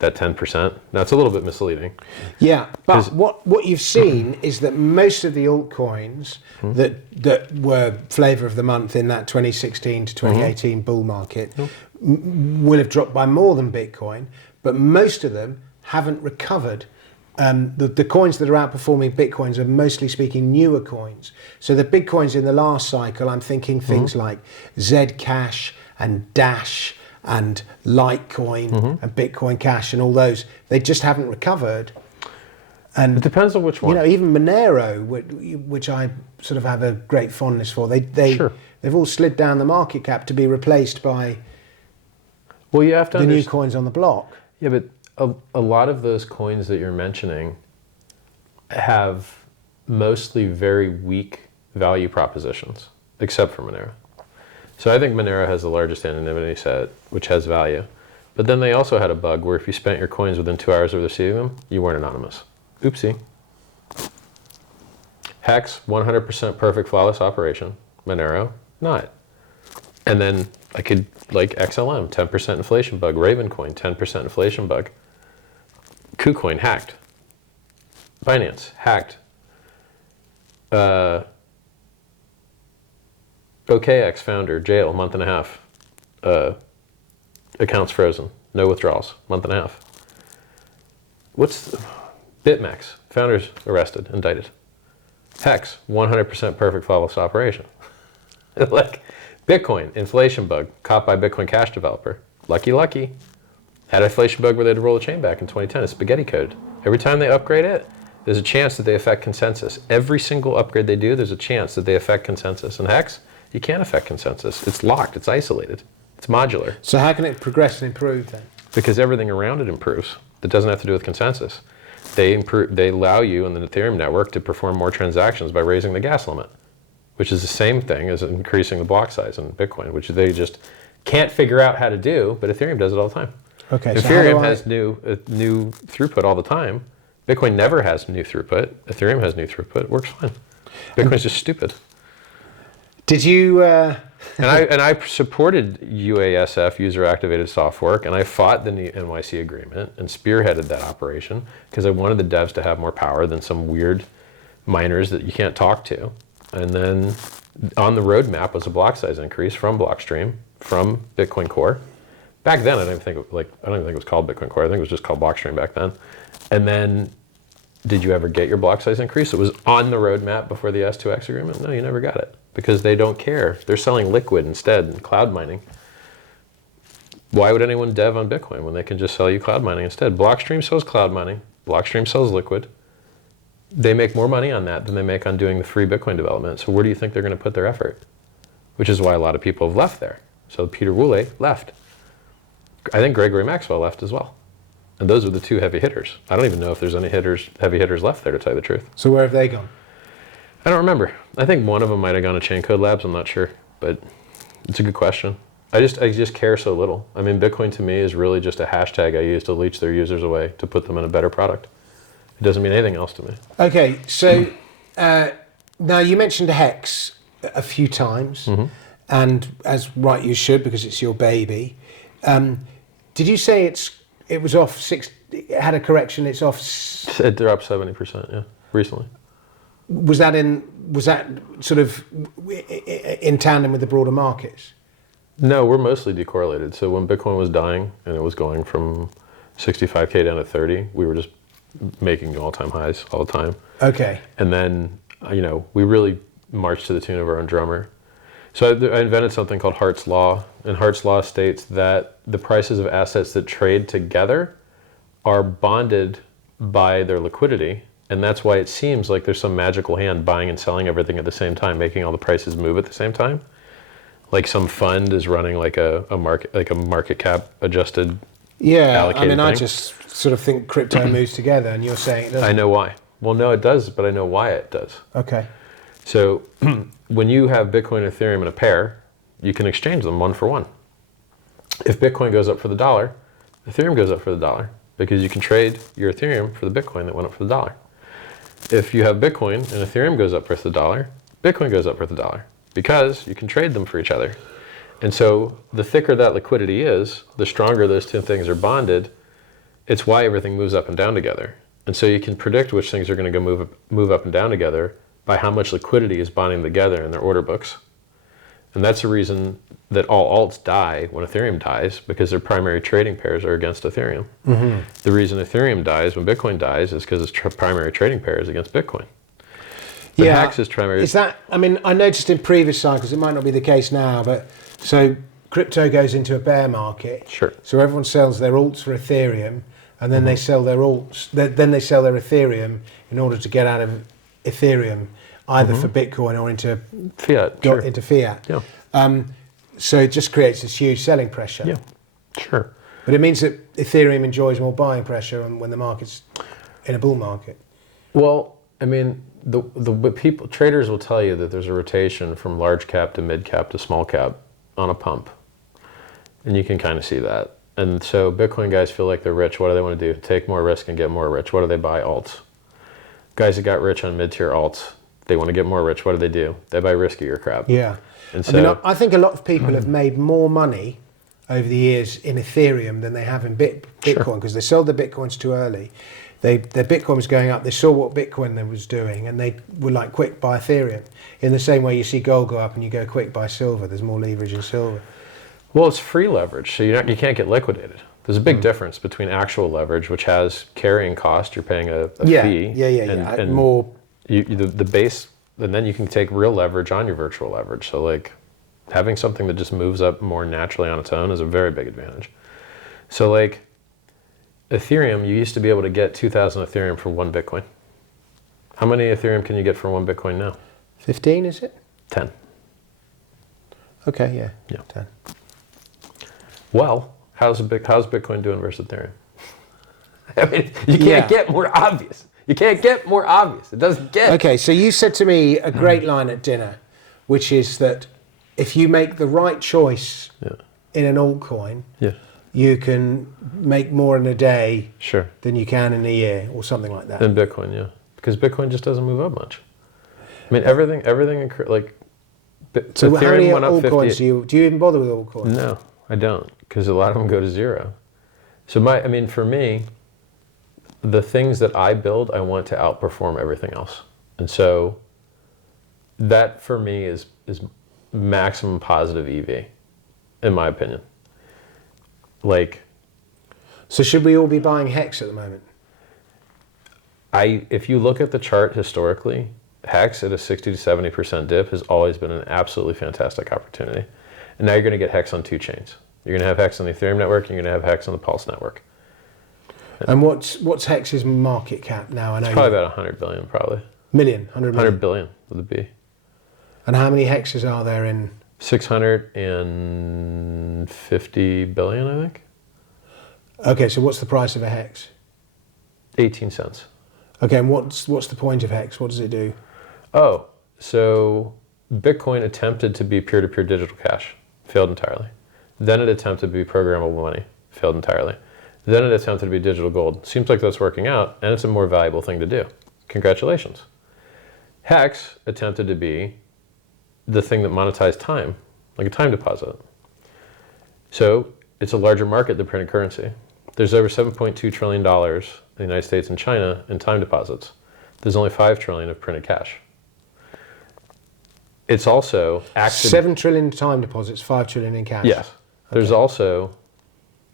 That 10%. Now it's a little bit misleading. Yeah, but what you've seen is that most of the altcoins that were flavour of the month in that 2016 to 2018 bull market will have dropped by more than Bitcoin, but most of them haven't recovered. The coins that are outperforming Bitcoins are mostly speaking newer coins. So the big coins in the last cycle, I'm thinking things like Zcash and Dash and Litecoin and Bitcoin Cash and all those, they just haven't recovered. And it depends on which one. Even Monero, which I sort of have a great fondness for, they've all slid down the market cap to be replaced by you have to the new coins on the block. Yeah, but a lot of those coins that you're mentioning have mostly very weak value propositions, except for Monero. So I think Monero has the largest anonymity set, which has value. But then they also had a bug where if you spent your coins within 2 hours of receiving them, you weren't anonymous. Oopsie. HEX, 100% perfect flawless operation. Monero, not. And then I could, like XLM, 10% inflation bug. Ravencoin, 10% inflation bug. KuCoin, hacked. Binance, hacked. OKX founder, jail, month and a half. Accounts frozen, no withdrawals, month and a half. BitMEX, founders arrested, indicted. HEX, 100% perfect flawless operation. Like Bitcoin, inflation bug, caught by Bitcoin Cash developer. Lucky. Had an inflation bug where they had to roll the chain back in 2010, it's spaghetti code. Every time they upgrade it, there's a chance that they affect consensus. Every single upgrade they do, there's a chance that they affect consensus. And HEX, you can't affect consensus. It's locked, it's isolated, it's modular. So how can it progress and improve then? Because everything around it improves. That doesn't have to do with consensus. They allow you in the Ethereum network to perform more transactions by raising the gas limit, which is the same thing as increasing the block size in Bitcoin, which they just can't figure out how to do, but Ethereum does it all the time. Okay. Ethereum has new throughput all the time. Bitcoin never has new throughput. Ethereum has new throughput. It works fine. Bitcoin's just stupid. Did you? And I supported UASF, user activated soft fork, and I fought the NYC agreement and spearheaded that operation because I wanted the devs to have more power than some weird miners that you can't talk to. And then on the roadmap was a block size increase from Blockstream, from Bitcoin Core. Back then, I don't even think it was called Bitcoin Core. I think it was just called Blockstream back then. And then, did you ever get your block size increase? It was on the roadmap before the S2X agreement. No, you never got it because they don't care. They're selling liquid instead and cloud mining. Why would anyone dev on Bitcoin when they can just sell you cloud mining instead? Blockstream sells cloud mining. Blockstream sells liquid. They make more money on that than they make on doing the free Bitcoin development. So where do you think they're going to put their effort? Which is why a lot of people have left there. So Peter Woolley left. I think Gregory Maxwell left as well. And those are the two heavy hitters. I don't even know if there's any heavy hitters left there, to tell you the truth. So where have they gone? I don't remember. I think one of them might have gone to Chain Code Labs. I'm not sure, but it's a good question. I just care so little. I mean, Bitcoin to me is really just a hashtag I use to leech their users away, to put them in a better product. It doesn't mean anything else to me. Okay, so now you mentioned HEX a few times, and as right you should, because it's your baby. Did you say it was off it had a correction? It's off. It dropped 70%. Yeah, recently. Was that sort of in tandem with the broader markets? No, we're mostly de-correlated. So when Bitcoin was dying and it was going from 65K down to 30, we were just making all-time highs all the time. Okay. And then, we really marched to the tune of our own drummer. So I invented something called Hart's Law. And Hart's Law states that the prices of assets that trade together are bonded by their liquidity. And that's why it seems like there's some magical hand buying and selling everything at the same time, making all the prices move at the same time. Like some fund is running like a market cap adjusted. Yeah, I mean, thing. I just sort of think crypto moves together, and you're saying it doesn't. I know why. Well, no, it does, but I know why it does. Okay. So when you have Bitcoin and Ethereum in a pair, you can exchange them one for one. If Bitcoin goes up for the dollar, Ethereum goes up for the dollar, because you can trade your Ethereum for the Bitcoin that went up for the dollar. If you have Bitcoin and Ethereum goes up for the dollar, Bitcoin goes up for the dollar, because you can trade them for each other. And so the thicker that liquidity is, the stronger those two things are bonded. It's why everything moves up and down together. And so you can predict which things are going to go move up and down together by how much liquidity is bonding together in their order books. And that's the reason that all alts die when Ethereum dies, because their primary trading pairs are against Ethereum. The reason Ethereum dies when Bitcoin dies is because its primary trading pair is against Bitcoin. But HEX is primary. Is that, I mean, I noticed in previous cycles, it might not be the case now, but so crypto goes into a bear market. Sure. So everyone sells their alts for Ethereum, and then they sell their alts, then they sell their Ethereum in order to get out of Ethereum, either for Bitcoin or into fiat. Into fiat. Yeah. So it just creates this huge selling pressure. Yeah. Sure. But it means that Ethereum enjoys more buying pressure when the market's in a bull market. Well, I mean, traders will tell you that there's a rotation from large cap to mid cap to small cap on a pump, and you can kind of see that. And so Bitcoin guys feel like they're rich. What do they want to do? Take more risk and get more rich. What do they buy? Alts. Guys that got rich on mid-tier alts, they want to get more rich. What do? They buy riskier crap. Yeah. And so, I think a lot of people have made more money over the years in Ethereum than they have in Bitcoin, because they sold their Bitcoins too early. Their Bitcoin was going up. They saw what Bitcoin was doing, and they were like, quick, buy Ethereum. In the same way you see gold go up and you go, quick, buy silver. There's more leverage in silver. well, it's free leverage, so you can't get liquidated. There's a big difference between actual leverage, which has carrying cost. You're paying a fee. And more. The base, and then you can take real leverage on your virtual leverage. So like having something that just moves up more naturally on its own is a very big advantage. So like Ethereum, you used to be able to get 2,000 Ethereum for one Bitcoin. How many Ethereum can you get for one Bitcoin now? 15, is it? 10. Okay, yeah. 10. Well, how's Bitcoin doing versus Ethereum? I mean, you can't get more obvious. You can't get more obvious. It doesn't get. Okay, so you said to me a great line at dinner, which is that if you make the right choice in an altcoin, you can make more in a day than you can in a year, or something like that. In Bitcoin, yeah. Because Bitcoin just doesn't move up much. I mean, everything like... So Ethereum how many went up altcoins do you even bother with altcoins? No, I don't, because a lot of them go to zero. So for me, the things that I build, I want to outperform everything else. And so that for me is maximum positive EV, in my opinion. So should we all be buying HEX at the moment? If you look at the chart historically, HEX at a 60 to 70% dip has always been an absolutely fantastic opportunity. And now you're going to get HEX on two chains. You're going to have HEX on the Ethereum network, and you're going to have HEX on the Pulse network. And what's HEX's market cap now? I know it's probably about 100 billion, probably. 100 billion with a B. And how many HEXs are there in? 650 billion, I think. Okay, so what's the price of a HEX? 18 cents. Okay, and what's the point of HEX? What does it do? Oh, so Bitcoin attempted to be peer-to-peer digital cash, failed entirely. Then it attempted to be programmable money, failed entirely. Then it attempted to be digital gold. Seems like that's working out, and it's a more valuable thing to do. Congratulations. HEX attempted to be the thing that monetized time, like a time deposit. So it's a larger market than printed currency. There's over $7.2 trillion in the United States and China in time deposits. There's only $5 trillion of printed cash. It's also acted... 7 trillion time deposits, 5 trillion in cash. Yes. There's also,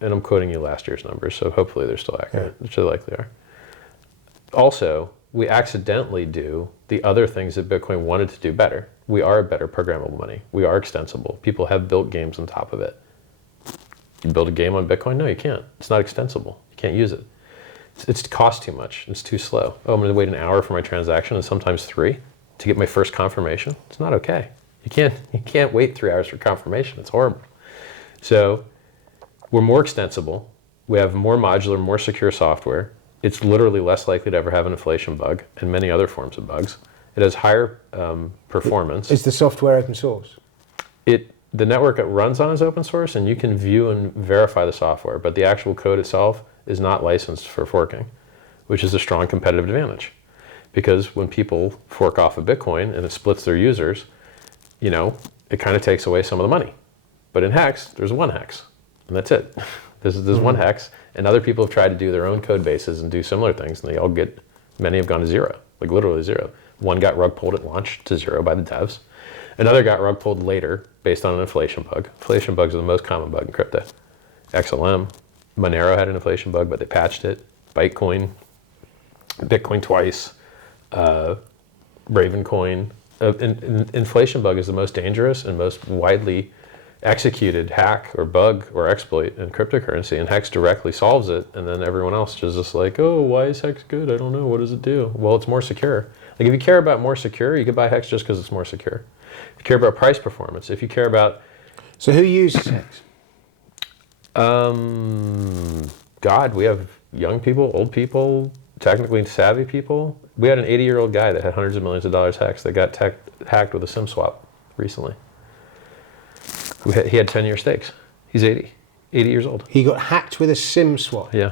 and I'm quoting you last year's numbers, so hopefully they're still accurate, which they likely are. Also, we accidentally do the other things that Bitcoin wanted to do better. We are a better programmable money. We are extensible. People have built games on top of it. You build a game on Bitcoin? No, you can't. It's not extensible. You can't use it. It's cost too much. It's too slow. Oh, I'm going to wait an hour for my transaction and sometimes 3 to get my first confirmation. It's not okay. You can't wait 3 hours for confirmation. It's horrible. So we're more extensible. We have more modular, more secure software. It's literally less likely to ever have an inflation bug and many other forms of bugs. It has higher performance. Is the software open source? The network it runs on is open source, and you can view and verify the software, but the actual code itself is not licensed for forking, which is a strong competitive advantage. Because when people fork off a Bitcoin and it splits their users, it kind of takes away some of the money. But in HEX, there's one HEX, and that's it. There's one HEX, and other people have tried to do their own code bases and do similar things, and many have gone to zero, like literally zero. One got rug pulled at launch to zero by the devs. Another got rug pulled later based on an inflation bug. Inflation bugs are the most common bug in crypto. XLM, Monero had an inflation bug, but they patched it. Bitcoin twice, Ravencoin. Inflation bug is the most dangerous and most widely executed hack or bug or exploit in cryptocurrency, and HEX directly solves it, and then everyone else is just like, oh, why is HEX good? I don't know. What does it do? Well, it's more secure. Like if you care about more secure, you could buy HEX just because it's more secure. If you care about price performance, if you care about... So who uses HEX? God, we have young people, old people, technically savvy people. We had an 80-year-old guy that had hundreds of millions of dollars HEX that got hacked with a SIM swap recently. He had 10-year stakes. He's 80 years old. He got hacked with a SIM swap? Yeah.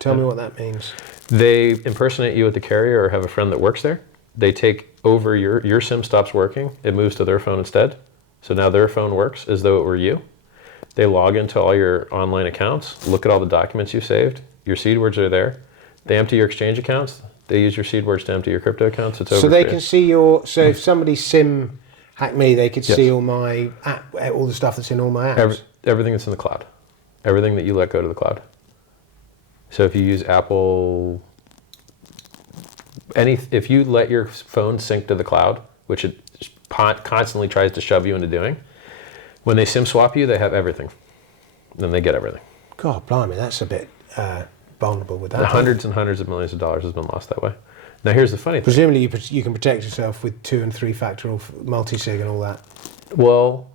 Tell me what that means. They impersonate you at the carrier or have a friend that works there. They take over your SIM stops working. It moves to their phone instead. So now their phone works as though it were you. They log into all your online accounts, look at all the documents you saved. Your seed words are there. They empty your exchange accounts. They use your seed words to empty your crypto accounts. It's over. So they can see so if somebody SIM hacked me, they could see all my all the stuff that's in all my apps. Everything that's in the cloud. Everything that you let go to the cloud. So if you use Apple, if you let your phone sync to the cloud, which it constantly tries to shove you into doing, when they SIM swap you, they have everything. Then they get everything. God, blimey, that's a bit vulnerable with that. The hundreds and hundreds of millions of dollars has been lost that way. Now here's the funny thing. Presumably you can protect yourself with 2 and 3 factor multi-sig and all that. Well,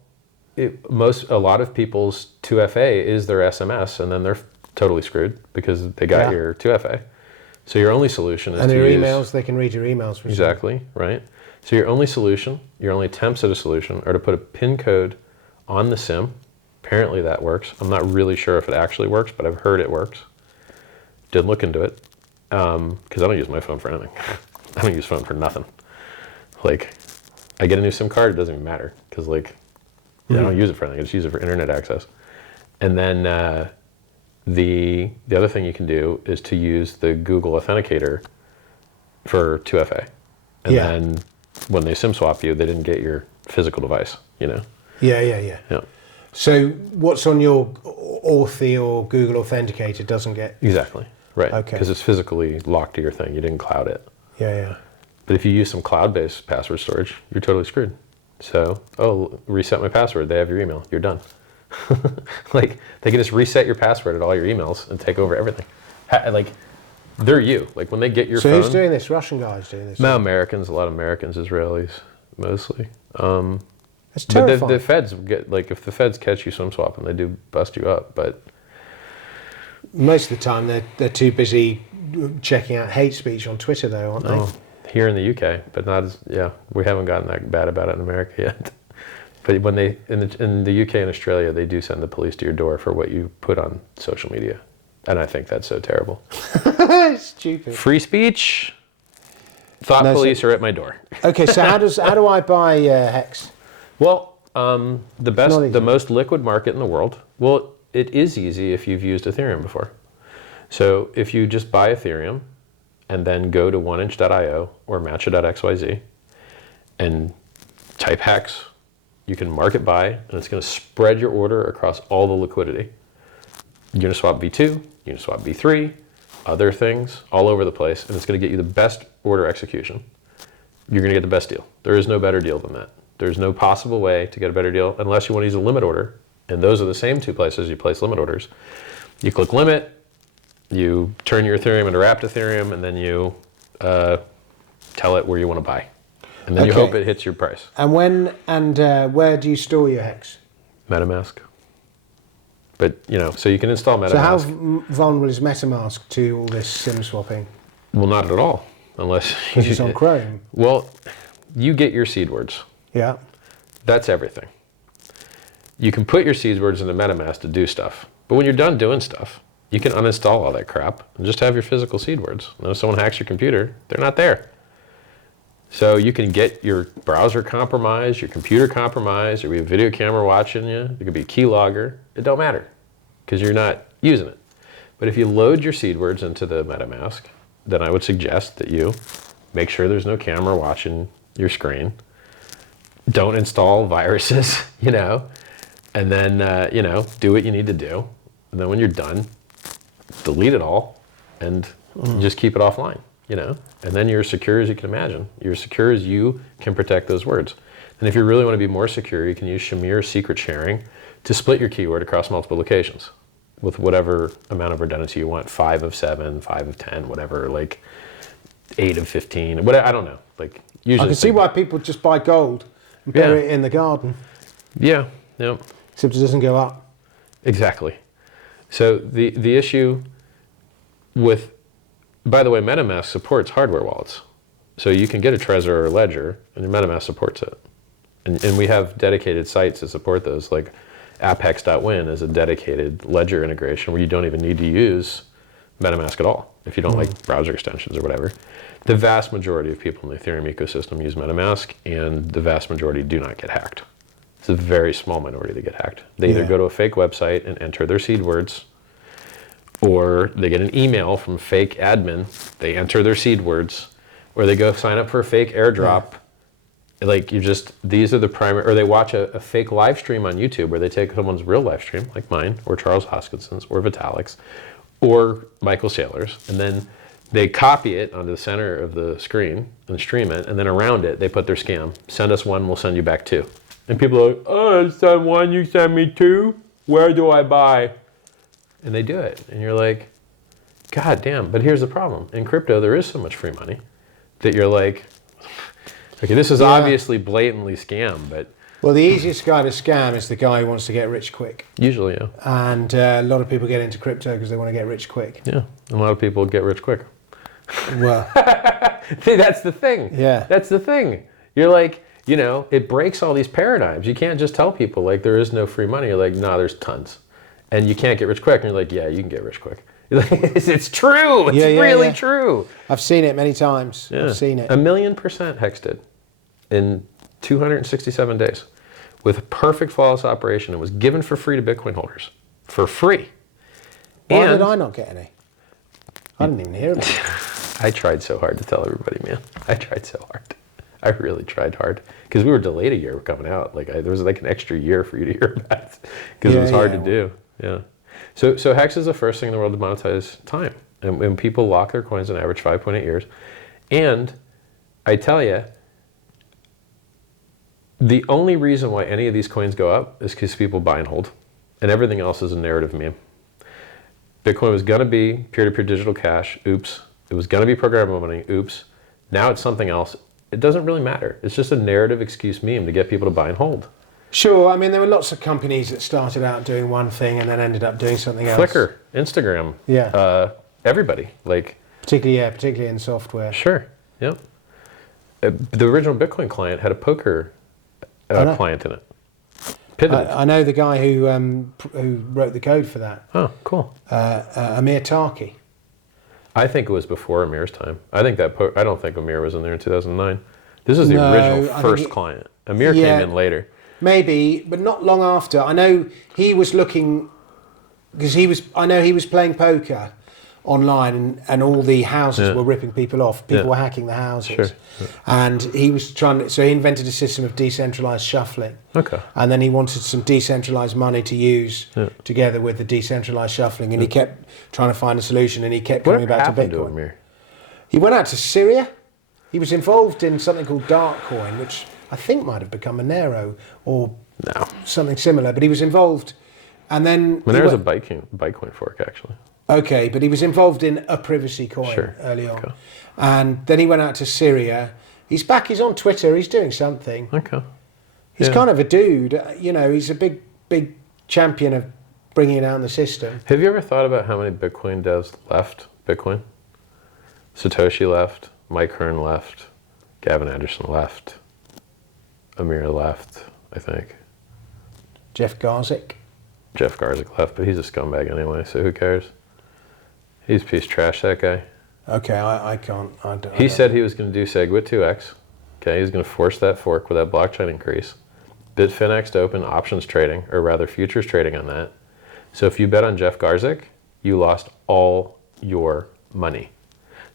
a lot of people's 2FA is their SMS, and then they're totally screwed because they got your 2FA. So your only solution is and your emails, they can read your emails. Exactly, right? So your only solution, your only attempts at a solution are to put a PIN code on the SIM. Apparently that works. I'm not really sure if it actually works, but I've heard it works. Did look into it. Because I don't use my phone for anything. I don't use phone for nothing. Like, I get a new SIM card, it doesn't even matter. Because I don't use it for anything. I just use it for internet access. And then the other thing you can do is to use the Google Authenticator for 2FA. And then when they SIM swap you, they didn't get your physical device, Yeah. So what's on your Authy or Google Authenticator doesn't get... Exactly. Right. Okay. Because it's physically locked to your thing. You didn't cloud it. Yeah. But if you use some cloud-based password storage, you're totally screwed. So, reset my password. They have your email. You're done. Like, they can just reset your password at all your emails and take over everything. They're you. Like, when they get your phone... So who's doing this? Russian guys doing this? No, Americans. A lot of Americans, Israelis, mostly. It's terrifying. The feds get, if the feds catch you swim swapping, they do bust you up. But Most of the time, they're too busy checking out hate speech on Twitter, though, aren't they? Oh, here in the UK, but not as, yeah, we haven't gotten that bad about it in America yet. But when they, in the UK and Australia, they do send the police to your door for what you put on social media. And I think that's so terrible. Stupid. Free speech, thought police are at my door. Okay, so how do I buy HEX? Well, the most liquid market in the world. Well, it is easy if you've used Ethereum before. So if you just buy Ethereum and then go to 1inch.io or matcha.xyz and type HEX, you can market buy, and it's going to spread your order across all the liquidity. Uniswap v2, Uniswap v3, other things all over the place, and it's going to get you the best order execution. You're going to get the best deal. There is no better deal than that. There's no possible way to get a better deal unless you want to use a limit order, and those are the same two places you place limit orders. You click limit, you turn your Ethereum into wrapped Ethereum, and then you tell it where you want to buy. And then you hope it hits your price. And when and where do you store your HEX? MetaMask. But, so you can install MetaMask. So how vulnerable is MetaMask to all this SIM swapping? Well, not at all, unless it's on Chrome. Well, you get your seed words. Yeah. That's everything. You can put your seed words into MetaMask to do stuff. But when you're done doing stuff, you can uninstall all that crap and just have your physical seed words. And if someone hacks your computer, they're not there. So you can get your browser compromised, your computer compromised, there could be a video camera watching you, there could be a keylogger. It don't matter because you're not using it. But if you load your seed words into the MetaMask, then I would suggest that you make sure there's no camera watching your screen. Don't install viruses, and then, do what you need to do. And then when you're done, delete it all and just keep it offline. And then you're as secure as you can imagine. You're as secure as you can protect those words. And if you really want to be more secure, you can use Shamir secret sharing to split your keyword across multiple locations with whatever amount of redundancy you want, 5 of 7, 5 of 10, whatever, like 8 of 15, whatever, I don't know. Like usually I can see why people just buy gold and bury it in the garden. Yeah. Except it doesn't go up. Exactly. So the issue with, by the way, MetaMask supports hardware wallets. So you can get a Trezor or a Ledger, and your MetaMask supports it. And we have dedicated sites that support those, like apphex.win is a dedicated Ledger integration where you don't even need to use MetaMask at all if you don't like browser extensions or whatever. The vast majority of people in the Ethereum ecosystem use MetaMask, and the vast majority do not get hacked. It's a very small minority that get hacked. They either go to a fake website and enter their seed words, or they get an email from a fake admin, they enter their seed words, or they go sign up for a fake airdrop. Like these are the primary, or they watch a fake live stream on YouTube where they take someone's real live stream, like mine, or Charles Hoskinson's, or Vitalik's, or Michael Saylor's, and then they copy it onto the center of the screen and stream it, and then around it they put their scam. Send us 1, we'll send you back 2. And people are like, oh, I send 1, you send me 2? Where do I buy? And they do it. And you're like, God damn. But here's the problem. In crypto, there is so much free money that you're like, okay, this is obviously blatantly scam, but... Well, the easiest guy to scam is the guy who wants to get rich quick. Usually, yeah. And a lot of people get into crypto because they want to get rich quick. Yeah, and a lot of people get rich quick. Well... See, that's the thing. Yeah. That's the thing. You're like, it breaks all these paradigms. You can't just tell people, like, there is no free money. You're like, nah, there's tons. And you can't get rich quick. And you're like, yeah, you can get rich quick. It's true. It's really true. I've seen it many times. Yeah. I've seen it. 1,000,000% HEX did in 267 days with a perfect flawless operation. It was given for free to Bitcoin holders. For free. Why did I not get any? I didn't even hear about it. I tried so hard to tell everybody, man. I tried so hard. I really tried hard. Because we were delayed a year coming out. Like there was like an extra year for you to hear about it. Because it was hard to do. Yeah. So HEX is the first thing in the world to monetize time. And people lock their coins on average 5.8 years. And I tell you, the only reason why any of these coins go up is because people buy and hold. And everything else is a narrative meme. Bitcoin was going to be peer-to-peer digital cash. Oops. It was going to be programmable money. Oops. Now it's something else. It doesn't really matter. It's just a narrative excuse meme to get people to buy and hold. Sure. I mean, there were lots of companies that started out doing one thing and then ended up doing something else. Flickr, Instagram, everybody. Like particularly in software. Sure. Yep. The original Bitcoin client had a poker client in it. Pivoted. I know the guy who wrote the code for that. Oh, cool. Amir Taaki. I think it was before Amir's time. I don't think Amir was in there in 2009. This is the original first client. Amir came in later. Maybe, but not long after. I know he was looking, because I know he was playing poker online, and all the houses were ripping people off. People were hacking the houses. Sure. And he was so he invented a system of decentralized shuffling. Okay. And then he wanted some decentralized money to use together with the decentralized shuffling, and he kept trying to find a solution, and he kept coming back to Bitcoin. To Amir? He went out to Syria. He was involved in something called Darkcoin, which I think might have become Monero or something similar, but he was involved. And then Monero's a Bitcoin fork, actually. Okay, but he was involved in a privacy coin early on. Okay. And then he went out to Syria. He's back, he's on Twitter, he's doing something. Okay. He's kind of a dude, he's a big champion of bringing it down the system. Have you ever thought about how many Bitcoin devs left Bitcoin? Satoshi left, Mike Hearn left, Gavin Anderson left, Amir left, I think. Jeff Garzik left, but he's a scumbag anyway, so who cares? He's a piece of trash, that guy. Okay, I can't. He said he was going to do SegWit 2x. Okay, he's going to force that fork with that blockchain increase. Bitfinex to open options trading, or rather futures trading on that. So if you bet on Jeff Garzik, you lost all your money.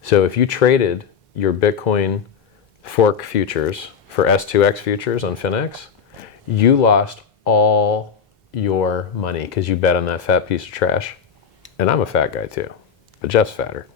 So if you traded your Bitcoin fork futures for S2X futures on Finex, you lost all your money because you bet on that fat piece of trash. And I'm a fat guy too, but Jeff's fatter.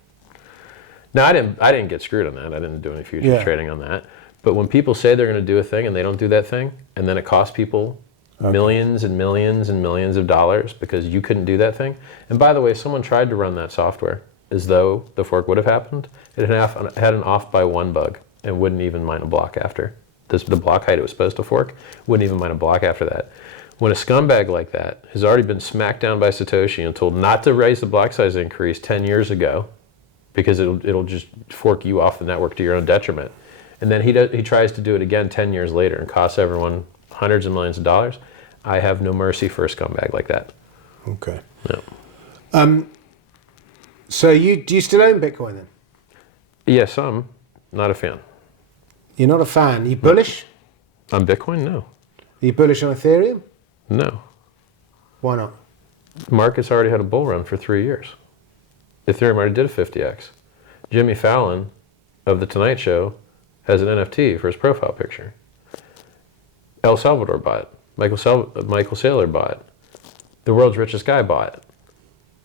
Now I didn't get screwed on that. I didn't do any futures trading on that. But when people say they're going to do a thing and they don't do that thing, and then it costs people millions and millions and millions of dollars because you couldn't do that thing. And by the way, someone tried to run that software as though the fork would have happened. It had an off by one bug and wouldn't even mine a block after. The block height it was supposed to fork wouldn't even mine a block after that. When a scumbag like that has already been smacked down by Satoshi and told not to raise the block size increase 10 years ago because it'll just fork you off the network to your own detriment, and then he tries to do it again 10 years later and costs everyone hundreds of millions of dollars, I have no mercy for a scumbag like that. Okay. No. So do you still own Bitcoin then? Yes, I'm not a fan. You're not a fan. Are you bullish? On Bitcoin, no. Are you bullish on Ethereum? No. Why not? Market's already had a bull run for 3 years. Ethereum already did a 50x. Jimmy Fallon of The Tonight Show has an NFT for his profile picture. El Salvador bought it. Michael Saylor bought it. The world's richest guy bought it.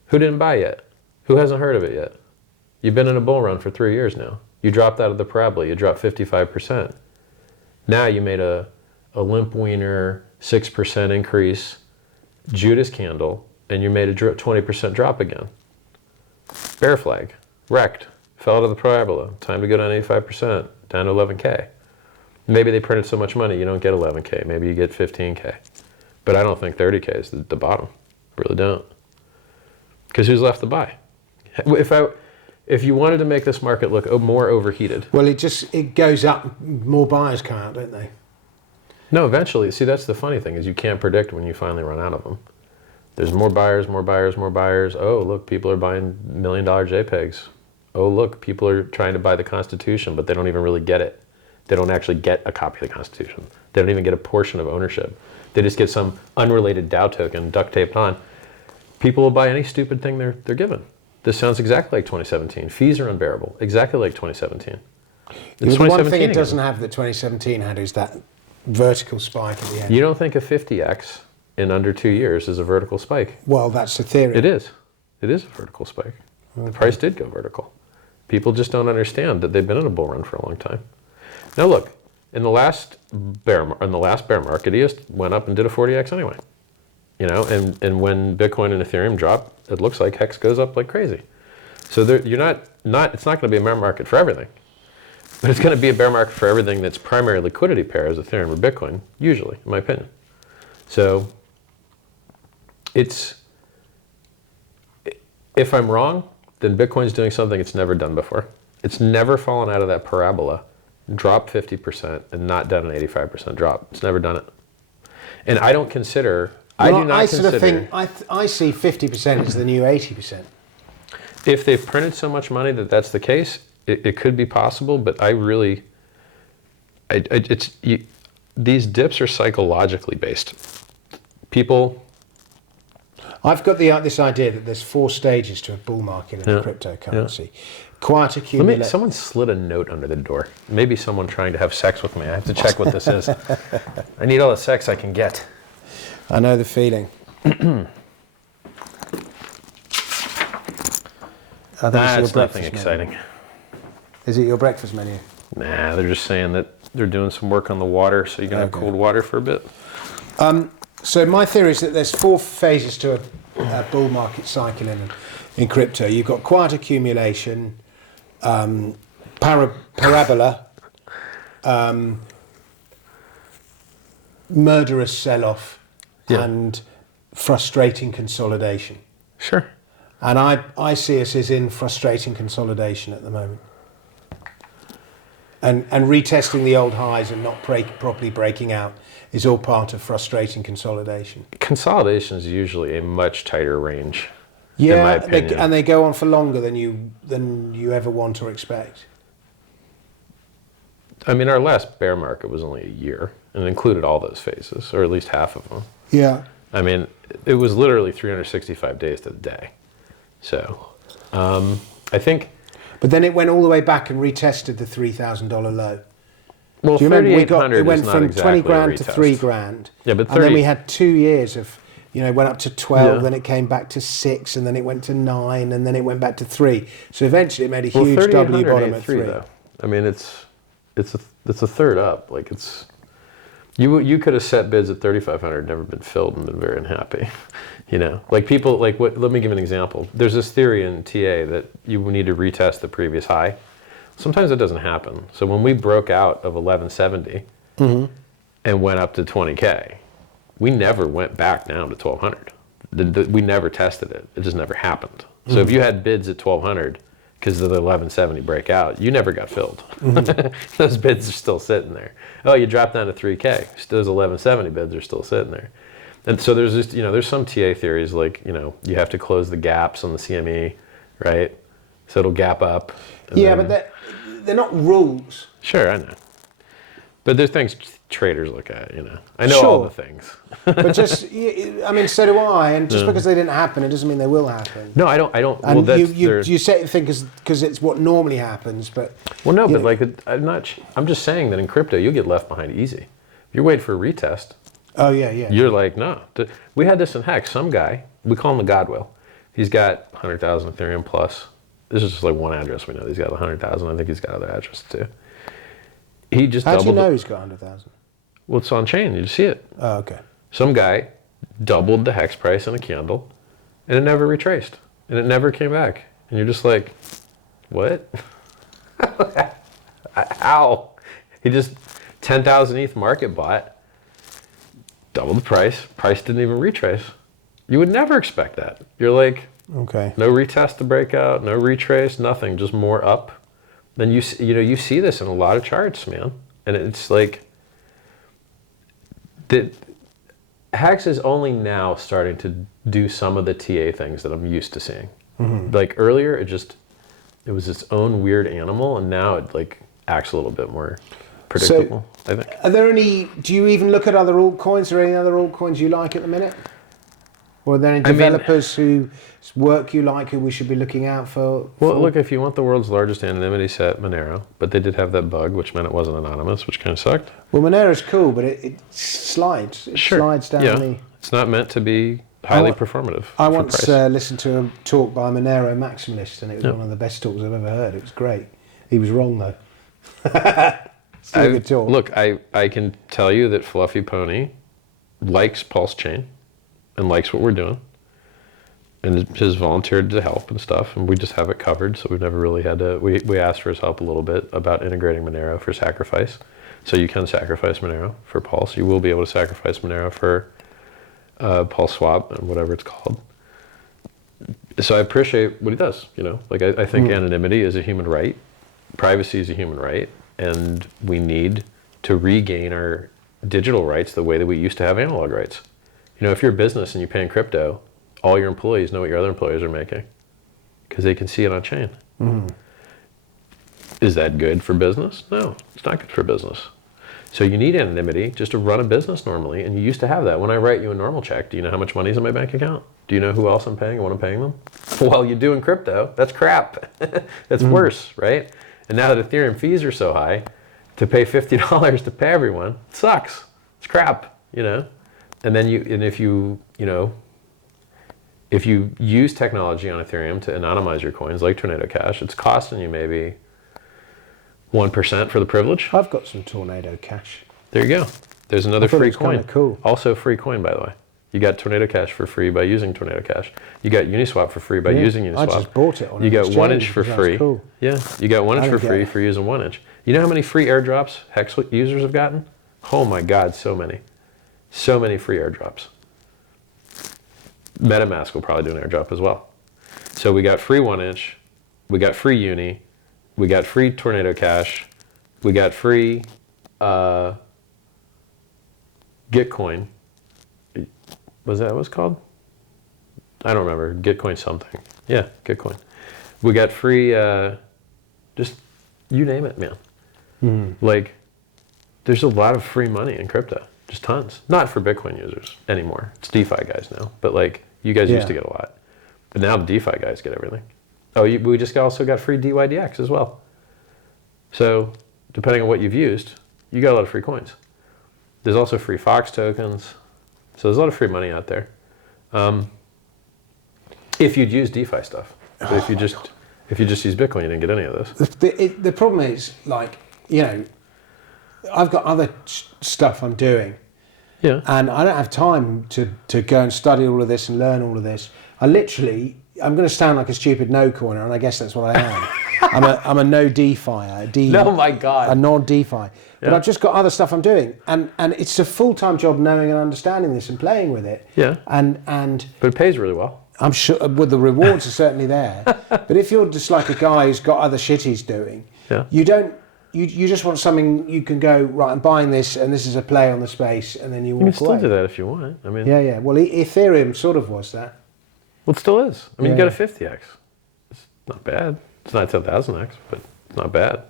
Who didn't buy yet? Who hasn't heard of it yet? You've been in a bull run for 3 years now. You dropped out of the parabola. You dropped 55%. Now you made a limp wiener 6% increase, Judas candle, and you made a 20% drop again. Bear flag, wrecked, fell out of the parabola. Time to go down 85%, down to 11K. Maybe they printed so much money you don't get 11K. Maybe you get 15K. But I don't think 30K is the bottom. Really don't. Because who's left to buy? If you wanted to make this market look more overheated. Well, it goes up. More buyers come out, don't they? No, eventually. See, that's the funny thing is you can't predict when you finally run out of them. There's more buyers, more buyers, more buyers. Oh, look, people are buying $1 million JPEGs. Oh, look, people are trying to buy the Constitution, but they don't even really get it. They don't actually get a copy of the Constitution. They don't even get a portion of ownership. They just get some unrelated DAO token duct taped on. People will buy any stupid thing they're given. This sounds exactly like 2017. Fees are unbearable, exactly like 2017. The one thing it doesn't have that 2017 had is that vertical spike at the end. You don't think a 50x in under 2 years is a vertical spike? Well, that's the theory. It is. It is a vertical spike. Okay. The price did go vertical. People just don't understand that they've been in a bull run for a long time. Now look, in the last bear market, ETH went up and did a 40x anyway. You know, and when Bitcoin and Ethereum drop, it looks like HEX goes up like crazy. So it's not going to be a bear market for everything. But it's going to be a bear market for everything that's primary liquidity pair as Ethereum or Bitcoin, usually, in my opinion. So it's, if I'm wrong, then Bitcoin's doing something it's never done before. It's never fallen out of that parabola, dropped 50%, and not done an 85% drop. It's never done it. And I don't consider, I do not consider... sort of think, I see 50% as the new 80%. If they've printed so much money that that's the case, it could be possible, but I really, these dips are psychologically based. People... I've got this idea that there's 4 stages to a bull market in cryptocurrency. Yeah. Quiet accumulation. Someone slid a note under the door. Maybe someone trying to have sex with me. I have to check what this is. I need all the sex I can get. I know the feeling. That's nothing exciting. Menu. Is it your breakfast menu? Nah, they're just saying that they're doing some work on the water, so you can have cold water for a bit. So my theory is that there's 4 phases to a bull market cycle in crypto. You've got quiet accumulation, parabola, murderous sell-off, and frustrating consolidation. Sure. And I see us as in frustrating consolidation at the moment. And retesting the old highs and not properly breaking out is all part of frustrating consolidation. Consolidation is usually a much tighter range, in my opinion. And they go on for longer than you ever want or expect. I mean, our last bear market was only a year, and it included all those phases, or at least half of them. Yeah. I mean, it was literally 365 days to the day. So, I think... But then it went all the way back and retested the $3,000 low. Well, do you remember it went from 20 grand to 3 grand. Yeah, but and then we had 2 years of, went up to 12, then it came back to 6, and then it went to 9, and then it went back to 3. So eventually it made a huge W bottom at 3. Though. I mean, it's a third up. Like it's, you could have set bids at 3,500, never been filled, and been very unhappy. Like people, like what? Let me give an example. There's this theory in TA that you need to retest the previous high. Sometimes it doesn't happen. So when we broke out of 1170 and went up to 20K, we never went back down to 1200. We never tested it. It just never happened. So if you had bids at 1200 because of the 1170 breakout, you never got filled. Those bids are still sitting there. Oh, you dropped down to 3K. Those 1170 bids are still sitting there. And so there's just, there's some TA theories like, you have to close the gaps on the CME, right? So it'll gap up. Yeah, but they're not rules. Sure, I know. But there's things traders look at, I know all the things. But just, so do I. And just because they didn't happen, it doesn't mean they will happen. No, I don't. And well, you say the thing because it's what normally happens, but... Well, no, but like, I'm just saying that in crypto, you'll get left behind easy. If you're waiting for a retest. Oh, yeah. You're like, no. We had this in HEX. Some guy, we call him the Godwill. He's got 100,000 Ethereum plus. This is just like one address we know. He's got 100,000. I think he's got other addresses too. He just How doubled. do you know he's got 100,000? Well, it's on chain. You just see it. Oh, okay. Some guy doubled the HEX price in a candle, and it never retraced, and it never came back. And you're just like, what? How? He just 10,000 ETH market bought, doubled the price. Price didn't even retrace. You would never expect that. You're like, okay, no retest to breakout, no retrace, nothing, just more up. Then you see this in a lot of charts, man, and it's like HEX is only now starting to do some of the TA things that I'm used to seeing. Like earlier, it was its own weird animal, and now it like acts a little bit more predictable. So, I think. Are there any? Do you even look at other altcoins? Or any other altcoins you like at the minute? Or are there any developers whose work you like who we should be looking out for? Well, look, if you want the world's largest anonymity set, Monero, but they did have that bug, which meant it wasn't anonymous, which kind of sucked. Well, Monero's cool, but it slides. It slides down the... It's not meant to be highly performative. I once listened to a talk by a Monero maximalist, and it was one of the best talks I've ever heard. It was great. He was wrong, though. Still a good talk. Look, I can tell you that Fluffy Pony likes PulseChain and likes what we're doing, and has volunteered to help and stuff, and we just have it covered, so we've never really had to... We asked for his help a little bit about integrating Monero for sacrifice. So you can sacrifice Monero for Pulse. You will be able to sacrifice Monero for PulseSwap and whatever it's called. So I appreciate what he does, Like I think anonymity is a human right, privacy is a human right, and we need to regain our digital rights the way that we used to have analog rights. If you're a business and you pay in crypto, all your employees know what your other employees are making because they can see it on chain. Is that good for business? No, it's not good for business. So you need anonymity just to run a business normally, and you used to have that. When I write you a normal check, do you know how much money is in my bank account? Do you know who else I'm paying and what I'm paying them? Well, you do in crypto. That's crap. That's worse, right? And now that Ethereum fees are so high, to pay $50 to pay everyone sucks. It's crap, And then if you use technology on Ethereum to anonymize your coins, like Tornado.Cash, it's costing you maybe 1% for the privilege. I've got some Tornado.Cash. There you go. There's another free coin. Cool. Also free coin, by the way. You got Tornado.Cash for free by using Tornado.Cash. You got Uniswap for free by using Uniswap. I just bought it on You got exchange 1 inch for free. Cool. Yeah, you got 1 inch for free for using 1 inch. You know how many free airdrops HEX users have gotten? Oh my God, so many. So many free airdrops. MetaMask will probably do an airdrop as well. So we got free 1 inch, we got free Uni, we got free Tornado.Cash, we got free Gitcoin. Was that what it's called? I don't remember. Gitcoin something. Yeah, Gitcoin. We got free, just you name it, man. Like, there's a lot of free money in crypto. Just tons. Not for Bitcoin users anymore. It's DeFi guys now. But like, you guys used to get a lot. But now the DeFi guys get everything. Oh, we just also got free DYDX as well. So, depending on what you've used, you got a lot of free coins. There's also free Fox tokens. So there's a lot of free money out there. If you'd use DeFi stuff. But if you just use Bitcoin, you didn't get any of this. The problem is, like, I've got other stuff I'm doing. Yeah. And I don't have time to go and study all of this and learn all of this. I'm going to sound like a stupid no coiner, and I guess that's what I am. I'm a no DeFi, oh my God. a non DeFi. But Yeah. I've just got other stuff I'm doing, and it's a full-time job knowing and understanding this and playing with it. Yeah. And But it pays really well. I'm sure the rewards are certainly there. But if you're just like a guy who's got other shit he's doing, you don't. You just want something you can go, right, I'm buying this, and this is a play on the space, and then you walk away. You can still do that if you want. I mean, Yeah. Well, Ethereum sort of was that. Well, it still is. I mean, you got a Yeah. 50x. It's not bad. It's not 10,000x, but it's not bad.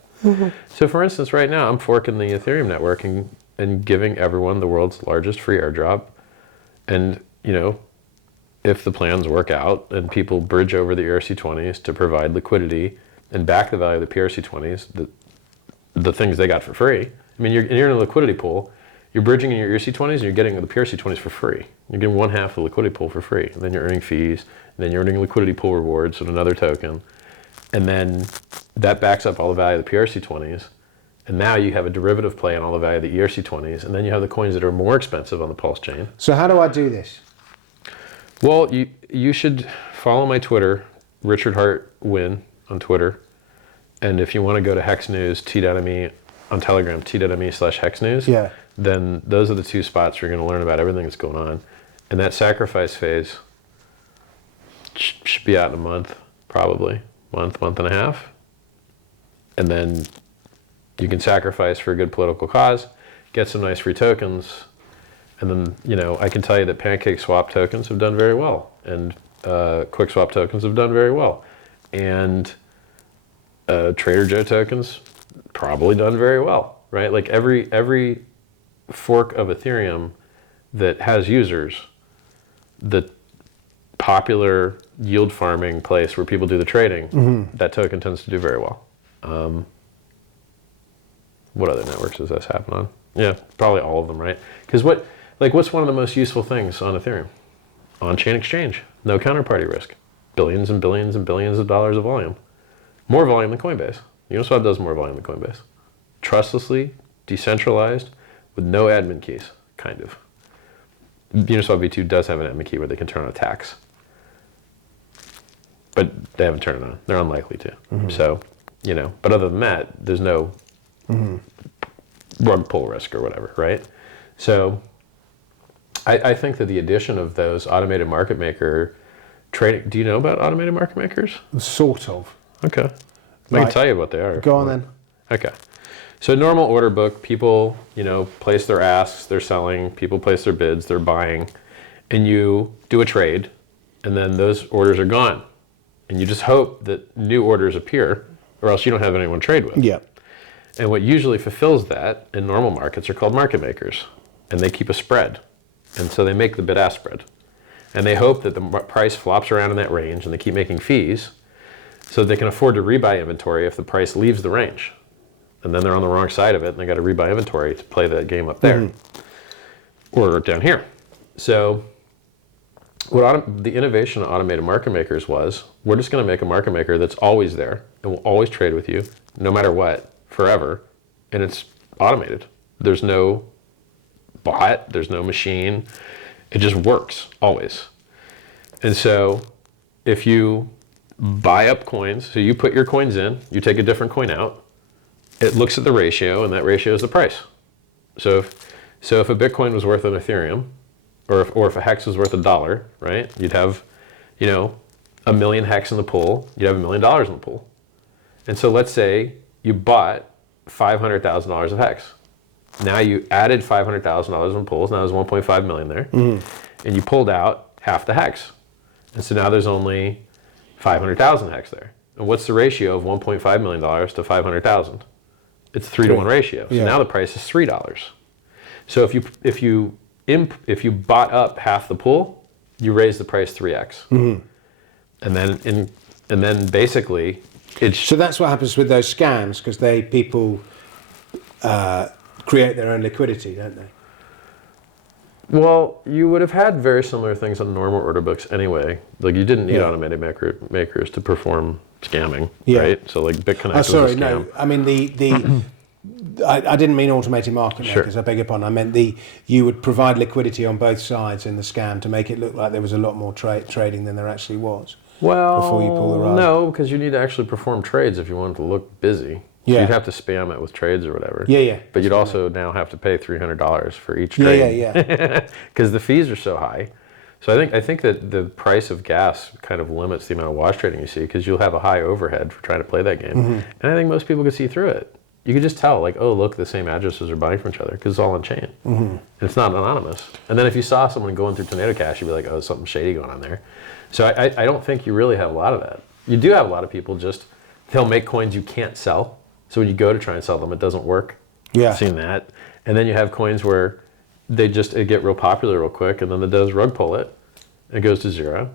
So, for instance, right now, I'm forking the Ethereum network and giving everyone the world's largest free airdrop. And, if the plans work out and people bridge over the ERC20s to provide liquidity and back the value of the PRC20s, the things they got for free. I mean, you're in a liquidity pool. You're bridging in your ERC20s and you're getting the PRC20s for free. You're getting 1/2 of the liquidity pool for free. And then you're earning fees. And then you're earning liquidity pool rewards on another token. And then that backs up all the value of the PRC20s. And now you have a derivative play on all the value of the ERC20s. And then you have the coins that are more expensive on the Pulse chain. So how do I do this? Well, you should follow my Twitter, Richard Hart Win on Twitter. And if you want to go to HEX News, t.me on Telegram, t.me/HEX News, then those are the two spots where you're going to learn about everything that's going on. And that sacrifice phase should be out in a month, probably. Month and a half. And then you can sacrifice for a good political cause, get some nice free tokens. And then, I can tell you that Pancake Swap tokens have done very well. And Quick Swap tokens have done very well. And Trader Joe tokens probably done very well, right? Like every fork of Ethereum that has users, the popular yield farming place where people do the trading, that token tends to do very well. What other networks does this happen on? Yeah, probably all of them, right? Because what's one of the most useful things on Ethereum? On-chain exchange, no counterparty risk, billions and billions and billions of dollars of volume. More volume than Coinbase. Uniswap does more volume than Coinbase. Trustlessly, decentralized, with no admin keys, kind of. Uniswap V2 does have an admin key where they can turn on a tax. But they haven't turned it on. They're unlikely to. So, but other than that, there's no rug pull risk or whatever, right? So, I think that the addition of those automated market maker trading. Do you know about automated market makers? Sort of. Okay. I can tell you what they are. Go on then. Okay. So normal order book, people, place their asks, they're selling, people place their bids, they're buying, and you do a trade, and then those orders are gone. And you just hope that new orders appear, or else you don't have anyone to trade with. Yeah. And what usually fulfills that in normal markets are called market makers, and they keep a spread. And so they make the bid-ask spread. And they hope that the price flops around in that range, and they keep making fees, so they can afford to rebuy inventory if the price leaves the range. And then they're on the wrong side of it, and they got to rebuy inventory to play that game up there, or down here. So the innovation of automated market makers was, we're just going to make a market maker that's always there and will always trade with you, no matter what, forever, and it's automated. There's no bot, there's no machine. It just works always. And so if you buy up coins, so you put your coins in, you take a different coin out, it looks at the ratio, and that ratio is the price. So if a Bitcoin was worth an Ethereum, or if a HEX was worth $1, right? You'd have, a million HEX in the pool. You'd have $1 million in the pool. And so let's say you bought $500,000 of HEX. Now you added $500,000 in pools. Now there's 1.5 million there, and you pulled out half the HEX. And so now there's only 500,000 HEX there. And what's the ratio of $1.5 million to 500,000? It's a 3-to-1 ratio. So now the price is $3. So if you bought up half the pool, you raise the price 3x. And then basically it's So that's what happens with those scams, because people create their own liquidity, don't they? Well, you would have had very similar things on normal order books anyway. Like you didn't need automated makers to perform scamming, right? So like BitConnect was a scam. No. I mean I didn't mean automated market makers. I beg your pardon. I meant you would provide liquidity on both sides in the scam to make it look like there was a lot more trading than there actually was. Well, before you pull the rug. No, because you need to actually perform trades if you want it to look busy. So you'd have to spam it with trades or whatever. But you'd also now have to pay $300 for each trade. Because the fees are so high. So I think that the price of gas kind of limits the amount of wash trading you see, because you'll have a high overhead for trying to play that game. And I think most people can see through it. You can just tell, like, oh, look, the same addresses are buying from each other, because it's all on chain. And it's not anonymous. And then if you saw someone going through Tornado.Cash, you'd be like, oh, there's something shady going on there. So I don't think you really have a lot of that. You do have a lot of people they'll make coins you can't sell. So when you go to try and sell them, it doesn't work. I've seen that. And then you have coins where they get real popular real quick, and then the does rug pull it, and it goes to zero.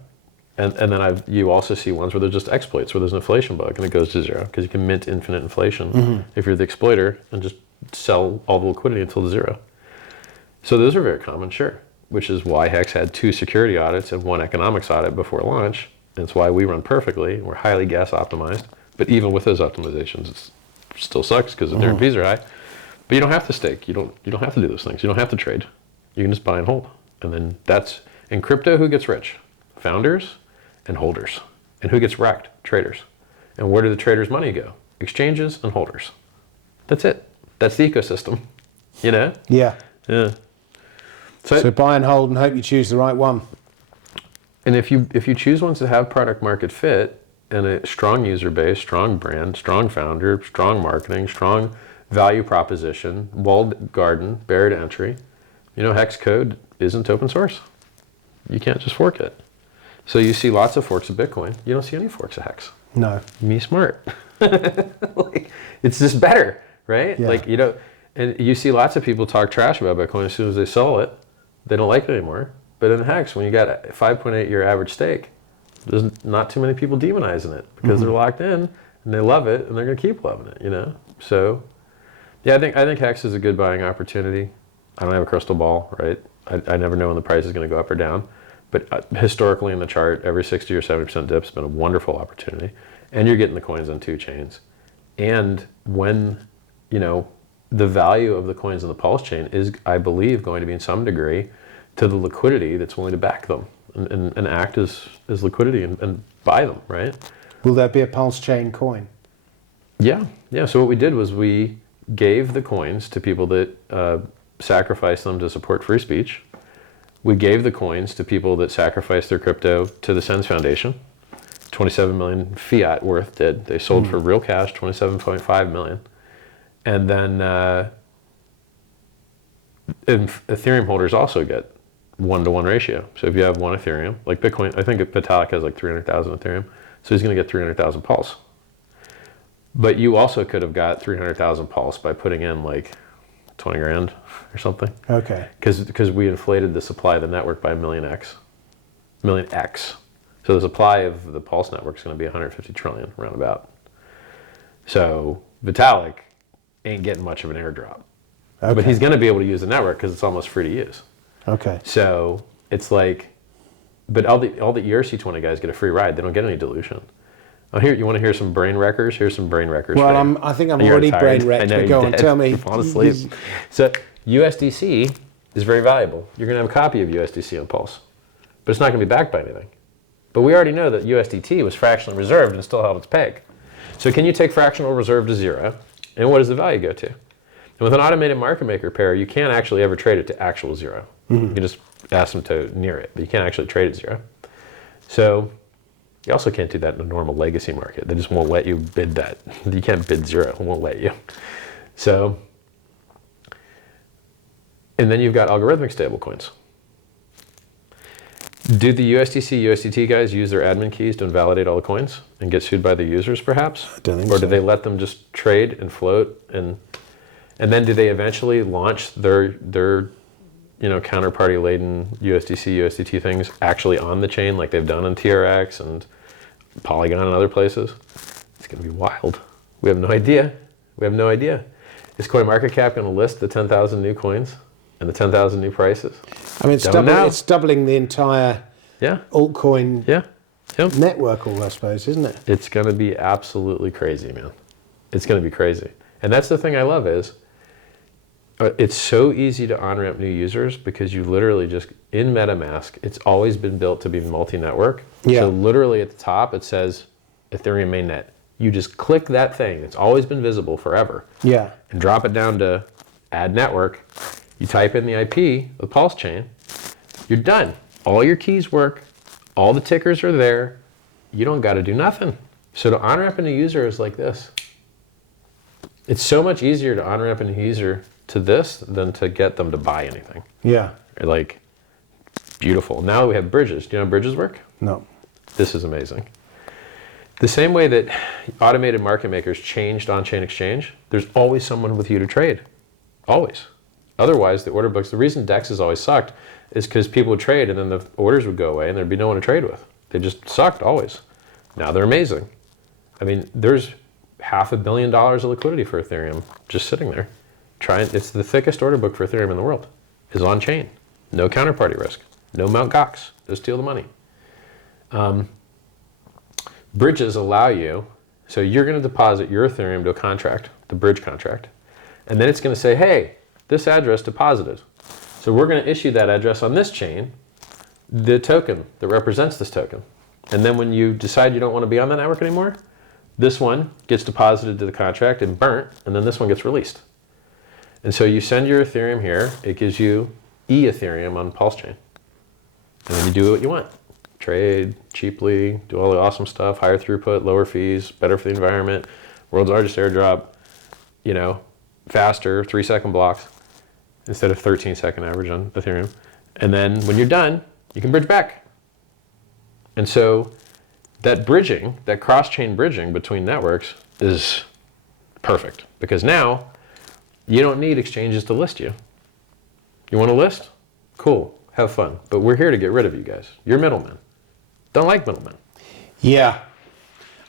And then you also see ones where they're just exploits, where there's an inflation bug, and it goes to zero, because you can mint infinite inflation if you're the exploiter and just sell all the liquidity until zero. So those are very common, sure, which is why HEX had 2 security audits and 1 economics audit before launch. And it's why we run perfectly. We're highly gas optimized. But even with those optimizations, it still sucks because the fees are high. But you don't have to stake. You don't have to do those things. You don't have to trade. You can just buy and hold. And then in crypto, who gets rich? Founders and holders. And who gets wrecked? Traders. And where do the traders' money go? Exchanges and holders. That's it. That's the ecosystem. Yeah. So buy and hold and hope you choose the right one. And if you choose ones that have product market fit and a strong user base, strong brand, strong founder, strong marketing, strong value proposition, walled garden, barrier to entry, HEX code isn't open source. You can't just fork it. So you see lots of forks of Bitcoin. You don't see any forks of HEX. No. Me smart. It's just better, right? Yeah. And you see lots of people talk trash about Bitcoin as soon as they sell it. They don't like it anymore. But in HEX, when you got a 5.8 year average stake, there's not too many people demonizing it, because they're locked in and they love it and they're going to keep loving it, So, yeah, I think HEX is a good buying opportunity. I don't have a crystal ball, right? I never know when the price is going to go up or down. But historically in the chart, every 60 or 70% dip has been a wonderful opportunity. And you're getting the coins on 2 chains. And when, the value of the coins in the Pulse chain is, I believe, going to be in some degree to the liquidity that's willing to back them and act as liquidity and buy them, right? Will there be a PulseChain coin? Yeah. So what we did was we gave the coins to people that sacrificed them to support free speech. We gave the coins to people that sacrificed their crypto to the Sens Foundation. 27 million fiat worth did. They sold for real cash, 27.5 million. And then Ethereum holders also get 1-to-1 ratio. So if you have 1 Ethereum, like Bitcoin, I think Vitalik has like 300,000 Ethereum. So he's going to get 300,000 Pulse. But you also could have got 300,000 Pulse by putting in like 20 grand or something. Okay. Because we inflated the supply of the network by a million X. So the supply of the Pulse network is going to be 150 trillion roundabout. So Vitalik ain't getting much of an airdrop. Okay. But he's going to be able to use the network because it's almost free to use. Okay. So it's like, but all the ERC20 guys get a free ride. They don't get any dilution. Oh, here, you want to hear some brain wreckers? Here's some brain wreckers. Well, I think I'm already brain wrecked. But go on, tell me. You're falling asleep. So USDC is very valuable. You're going to have a copy of USDC on Pulse, but it's not going to be backed by anything. But we already know that USDT was fractionally reserved and still held its peg. So can you take fractional reserve to 0? And what does the value go to? And with an automated market maker pair, you can't actually ever trade it to actual 0. You can just ask them to near it, but you can't actually trade it 0. So you also can't do that in a normal legacy market. They just won't let you bid that. You can't bid 0. It won't let you. So, and then you've got algorithmic stablecoins. Do the USDC, USDT guys use their admin keys to invalidate all the coins and get sued by the users, perhaps? I don't think or so. do they let them just trade and float, and then do they eventually launch their counterparty laden USDC, USDT things actually on the chain like they've done on TRX and Polygon and other places? It's going to be wild. We have no idea. Is CoinMarketCap going to list the 10,000 new coins and the 10,000 new prices? I mean, it's doubling the entire altcoin network, I suppose, isn't it? It's going to be absolutely crazy, man. It's going to be crazy. And that's the thing I love is it's so easy to on-ramp new users because you literally just, in MetaMask, it's always been built to be multi-network. Yeah. So literally at the top, it says Ethereum mainnet. You just click that thing. It's always been visible forever. Yeah. And drop it down to add network. You type in the IP of the PulseChain. You're done. All your keys work. All the tickers are there. You don't got to do nothing. So to on-ramp a new user is like this. It's so much easier to on-ramp a new user to this than to get them to buy anything. Yeah. Like, beautiful. Now we have bridges. Do you know how bridges work? No. This is amazing. The same way that automated market makers changed on-chain exchange, there's always someone with you to trade. Always. Otherwise, the order books, the reason DEX has always sucked is because people would trade and then the orders would go away and there'd be no one to trade with. They just sucked always. Now they're amazing. I mean, there's $500 million of liquidity for Ethereum just sitting there. It's the thickest order book for Ethereum in the world. Is on chain. No counterparty risk. No Mt. Gox. Don't steal the money. Bridges allow you, so you're going to deposit your Ethereum to a contract, the bridge contract, and then it's going to say, hey, this address deposited. So we're going to issue that address on this chain, the token that represents this token. And then when you decide you don't want to be on that network anymore, this one gets deposited to the contract and burnt, and then this one gets released. And so you send your Ethereum here, it gives you Ethereum on PulseChain. And then you do what you want. Trade cheaply, do all the awesome stuff, higher throughput, lower fees, better for the environment, world's largest airdrop, faster, 3-second blocks instead of 13-second average on Ethereum. And then when you're done, you can bridge back. And so that bridging, that cross-chain bridging between networks is perfect because now you don't need exchanges to list you. You want to list? Cool, have fun. But we're here to get rid of you guys. You're middlemen. Don't like middlemen. Yeah.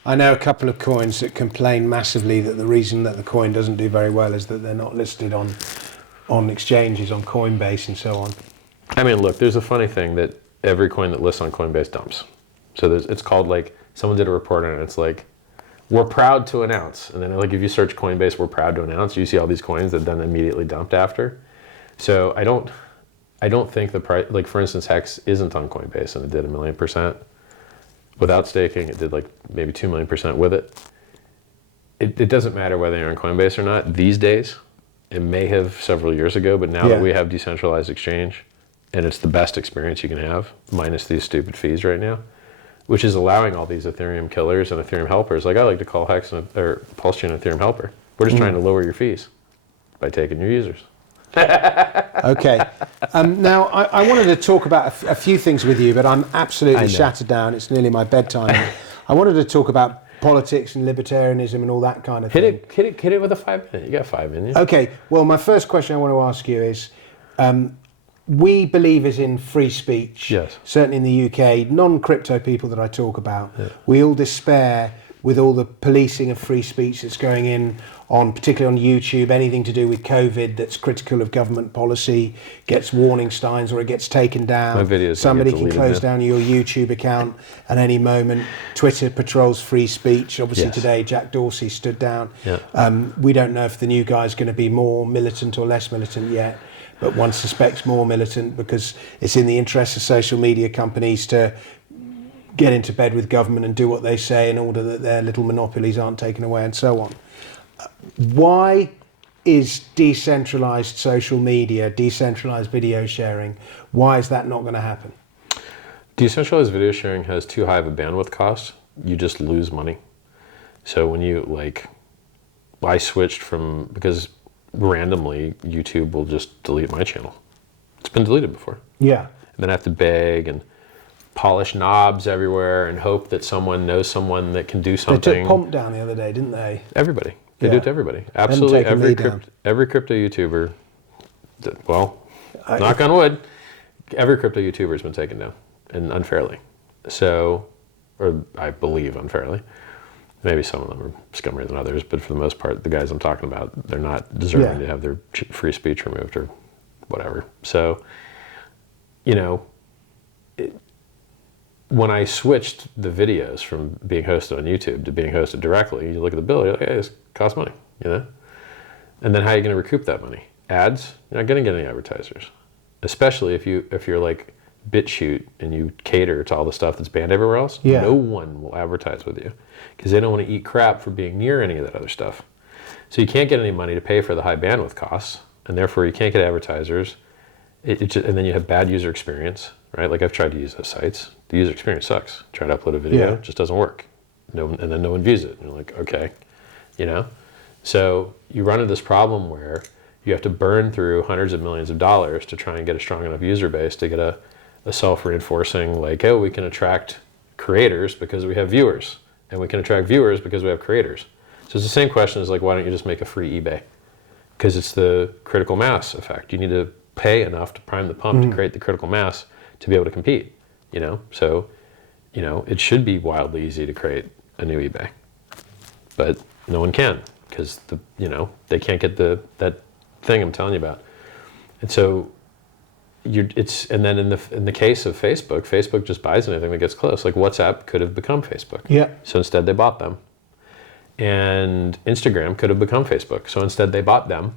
I know a couple of coins that complain massively that the reason that the coin doesn't do very well is that they're not listed on exchanges, on Coinbase and so on. I mean, look, there's a funny thing that every coin that lists on Coinbase dumps. So it's called like, someone did a report on it, it's like, we're proud to announce. And then like if you search Coinbase, we're proud to announce, you see all these coins that then immediately dumped after. So I don't think the price, like for instance, HEX isn't on Coinbase and it did 1,000,000%. Without staking, it did like maybe 2,000,000% with it. It doesn't matter whether you're on Coinbase or not these days. It may have several years ago, but now that we have decentralized exchange, and it's the best experience you can have, minus these stupid fees right now, which is allowing all these Ethereum killers and Ethereum helpers, like I like to call HEX or PulseChain Ethereum helper. We're just trying to lower your fees by taking your users. Okay. Now, I wanted to talk about a few things with you, but I'm absolutely shattered down. It's nearly my bedtime. I wanted to talk about politics and libertarianism and all that kind of thing. Hit it with a 5 minute. You got 5 minutes. Okay. Well, my first question I want to ask you is, we believers in free speech. Yes. Certainly in the UK, non-crypto people that I talk about, we all despair with all the policing of free speech that's going in on, particularly on YouTube. Anything to do with COVID that's critical of government policy gets warning signs or it gets taken down. My videos Somebody get can deleted, close down your YouTube account at any moment. Twitter patrols free speech. Obviously today Jack Dorsey stood down. We don't know if the new guy's going to be more militant or less militant yet, but one suspects more militant because it's in the interest of social media companies to get into bed with government and do what they say in order that their little monopolies aren't taken away and so on. Why is decentralized social media, decentralized video sharing, why is that not going to happen? Decentralized video sharing has too high of a bandwidth cost. You just lose money. So when you I switched because randomly YouTube will just delete my channel. It's been deleted before. Yeah. And then I have to beg and polish knobs everywhere and hope that someone knows someone that can do something. They took Pomp down the other day, didn't they? Everybody. They do it to everybody. Absolutely every crypto YouTuber, knock on wood, every crypto YouTuber has been taken down, and unfairly. So, or I believe unfairly. Maybe some of them are scummier than others, but for the most part, the guys I'm talking about, they're not deserving to have their free speech removed or whatever. So, when I switched the videos from being hosted on YouTube to being hosted directly, you look at the bill, you're like, hey, this costs money, And then how are you going to recoup that money? Ads? You're not going to get any advertisers, especially if you're like BitChute and you cater to all the stuff that's banned everywhere else. No one will advertise with you because they don't want to eat crap for being near any of that other stuff. So you can't get any money to pay for the high bandwidth costs, and therefore you can't get advertisers. And then you have bad user experience, right? Like I've tried to use those sites. The user experience sucks. Try to upload a video, it just doesn't work. And then no one views it. And you're like, okay, So you run into this problem where you have to burn through hundreds of millions of dollars to try and get a strong enough user base to get a self-reinforcing, like, oh, we can attract creators because we have viewers. And we can attract viewers because we have creators. So it's the same question as like, why don't you just make a free eBay? Because it's the critical mass effect. You need to pay enough to prime the pump to create the critical mass to be able to compete, So, it should be wildly easy to create a new eBay, but no one can because they can't get that thing I'm telling you about. And so and then in the case of Facebook just buys anything that gets close. Like WhatsApp could have become Facebook. Yeah. So instead they bought them. And Instagram could have become Facebook. So instead they bought them.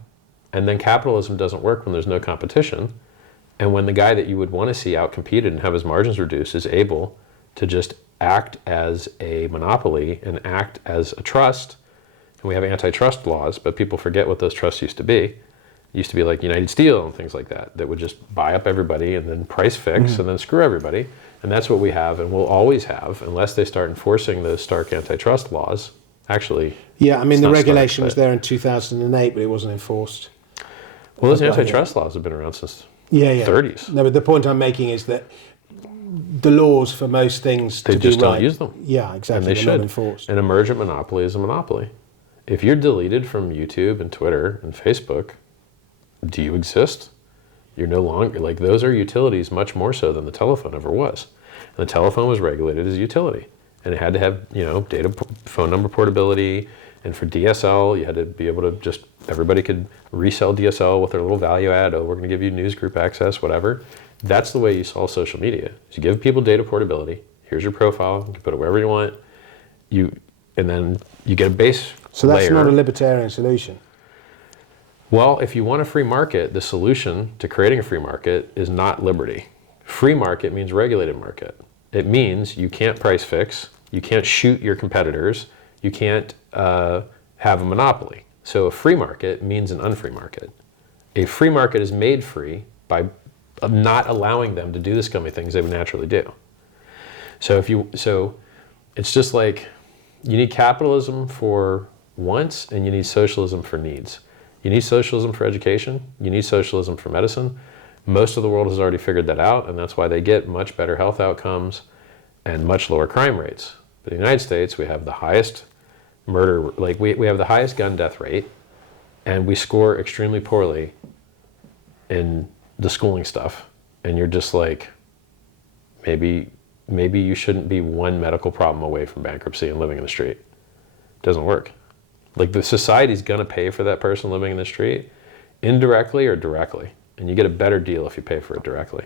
And then capitalism doesn't work when there's no competition. And when the guy that you would want to see outcompeted and have his margins reduced is able to just act as a monopoly and act as a trust, and we have antitrust laws, but people forget what those trusts used to be. It used to be like United Steel and things like that would just buy up everybody and then price fix and then screw everybody. And that's what we have and will always have unless they start enforcing those stark antitrust laws. Actually, yeah, I mean, the regulation was there in 2008, but it wasn't enforced. Well, those antitrust laws have been around since 30s. No, but the point I'm making is that the laws for most things they just don't use them. Yeah, exactly. And they should. Not enforced. An emergent monopoly is a monopoly. If you're deleted from YouTube and Twitter and Facebook, do you exist? You're no longer, like, those are utilities much more so than the telephone ever was. And the telephone was regulated as a utility. And it had to have, data, phone number portability. And for DSL, you had to be able to everybody could resell DSL with their little value add. Oh, we're going to give you news group access, whatever. That's the way you solve social media. You give people data portability. Here's your profile. You can put it wherever you want. And then you get a base So that's layer. not a libertarian solution. Well, if you want a free market, the solution to creating a free market is not liberty. Free market means regulated market. It means you can't price fix. You can't shoot your competitors. You can't have a monopoly. So a free market means an unfree market. A free market is made free by of not allowing them to do the scummy things they would naturally do. So it's just like you need capitalism for wants and you need socialism for needs. You need socialism for education. You need socialism for medicine. Most of the world has already figured that out, and that's why they get much better health outcomes and much lower crime rates. But in the United States, we have the highest murder, like we have the highest gun death rate, and we score extremely poorly in the schooling stuff. And you're just like, maybe you shouldn't be one medical problem away from bankruptcy and living in the street. It doesn't work. Like the society's gonna pay for that person living in the street, indirectly or directly. And you get a better deal if you pay for it directly.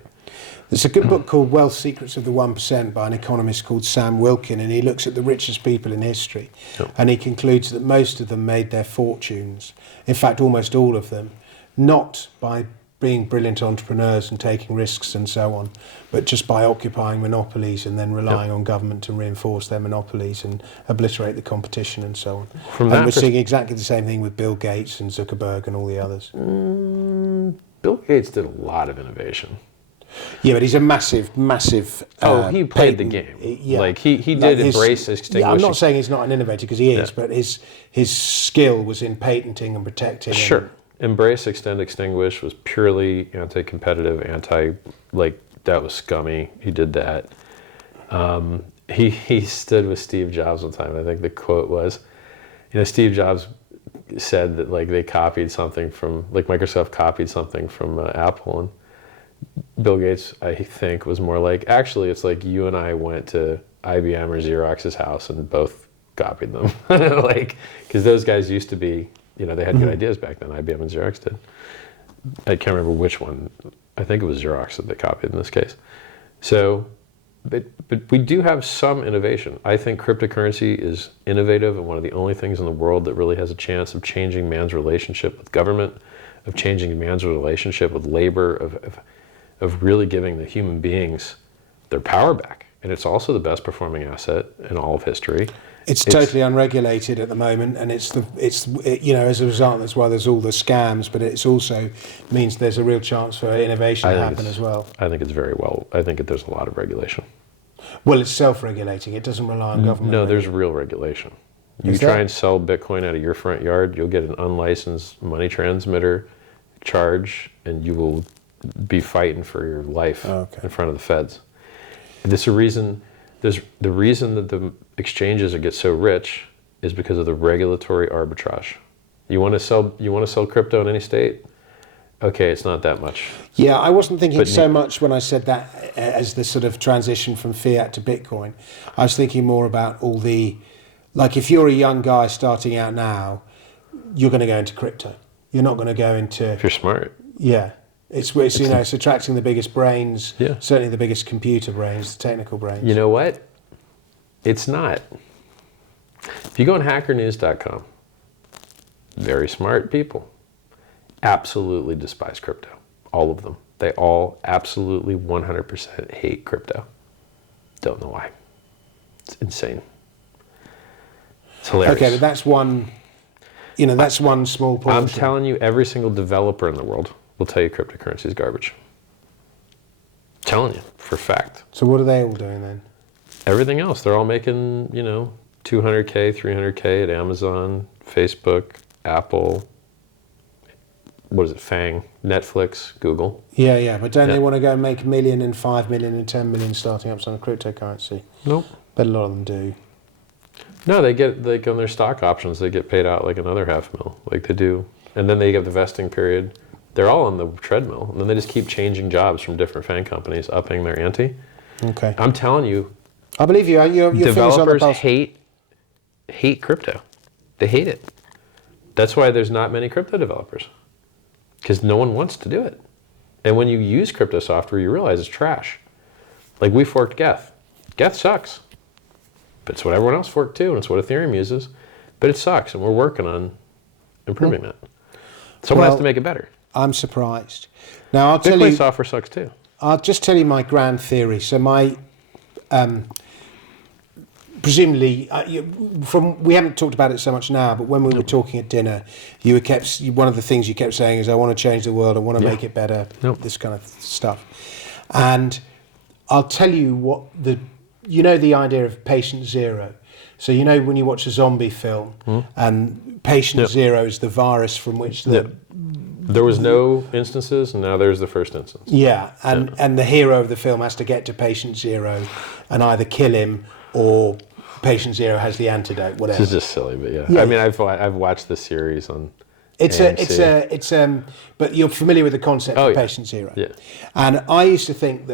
There's a good book called Wealth Secrets of the 1% by an economist called Sam Wilkin, and he looks at the richest people in history. Yep. And he concludes that most of them made their fortunes, in fact almost all of them, not by being brilliant entrepreneurs and taking risks and so on, but just by occupying monopolies and then relying on government to reinforce their monopolies and obliterate the competition and so on. And we're seeing exactly the same thing with Bill Gates and Zuckerberg and all the others. Bill Gates did a lot of innovation. Yeah, but he's a massive he played the game. Like he did embrace extinguishing. Yeah, I'm not saying he's not an innovator because he is, but his skill was in patenting and protecting. Sure. Embrace, extend, extinguish was purely anti-competitive, that was scummy. He did that. He stood with Steve Jobs one time. I think the quote was, Steve Jobs said that they copied something from, Microsoft copied something from Apple, and Bill Gates, I think, was more like, actually, it's like you and I went to IBM or Xerox's house and both copied them. Because those guys used to be, they had good ideas back then. IBM and Xerox did. I can't remember which one. I think it was Xerox that they copied in this case. So, but we do have some innovation. I think cryptocurrency is innovative and one of the only things in the world that really has a chance of changing man's relationship with government, of changing man's relationship with labor, of really giving the human beings their power back. And it's also the best performing asset in all of history. It's totally unregulated at the moment, and it's as a result, that's why there's all the scams, but it's also means there's a real chance for innovation to happen as well. I think it's there's a lot of regulation. Well, it's self-regulating. It doesn't rely on government. No, there's real regulation. You try and sell Bitcoin out of your front yard, you'll get an unlicensed money transmitter charge, and you will be fighting for your life in front of the feds. And the reason that the exchanges get so rich is because of the regulatory arbitrage. You want to sell crypto in any state? Okay, it's not that much. Yeah, I wasn't thinking so much when I said that as the sort of transition from fiat to Bitcoin. I was thinking more about all the, if you're a young guy starting out now, you're going to go into crypto. You're not going to go into... If you're smart. Yeah. It's attracting the biggest brains, certainly the biggest computer brains, the technical brains. You know what? It's not. If you go on hackernews.com, very smart people absolutely despise crypto. All of them. They all absolutely 100% hate crypto. Don't know why. It's insane. It's hilarious. Okay, but that's one small portion. I'm telling you, every single developer in the world will tell you cryptocurrency is garbage. I'm telling you, for a fact. So what are they all doing then? Everything else. They're all making, 200K, 300K at Amazon, Facebook, Apple, FANG, Netflix, Google. Yeah, but don't they want to go and make $1 million and $5 million and $10 million starting up some cryptocurrency? Nope. But a lot of them do. No, they get, on their stock options, they get paid out another $500,000, they do. And then they get the vesting period. They're all on the treadmill, and then they just keep changing jobs from different FANG companies, upping their ante. Okay. I'm telling you, I believe you. Your developers hate crypto. They hate it. That's why there's not many crypto developers, because no one wants to do it. And when you use crypto software, you realize it's trash. We forked Geth. Geth sucks, but it's what everyone else forked too, and it's what Ethereum uses. But it sucks, and we're working on improving that. Someone has to make it better. I'm surprised. Now I'll tell you. Bitcoin software sucks too. I'll just tell you my grand theory. So presumably, we haven't talked about it so much now, but when we were talking at dinner, one of the things you kept saying is, I want to change the world, I want to make it better, this kind of stuff. And I'll tell you what the idea of patient zero. So when you watch a zombie film and patient zero is the virus from which there was no instances, and now there's the first instance. Yeah, and the hero of the film has to get to patient zero and either kill him or patient zero has the antidote, whatever. This is just silly, but yeah. I mean, I've watched the series on AMC. But you're familiar with the concept of patient zero. Yeah. And I used to think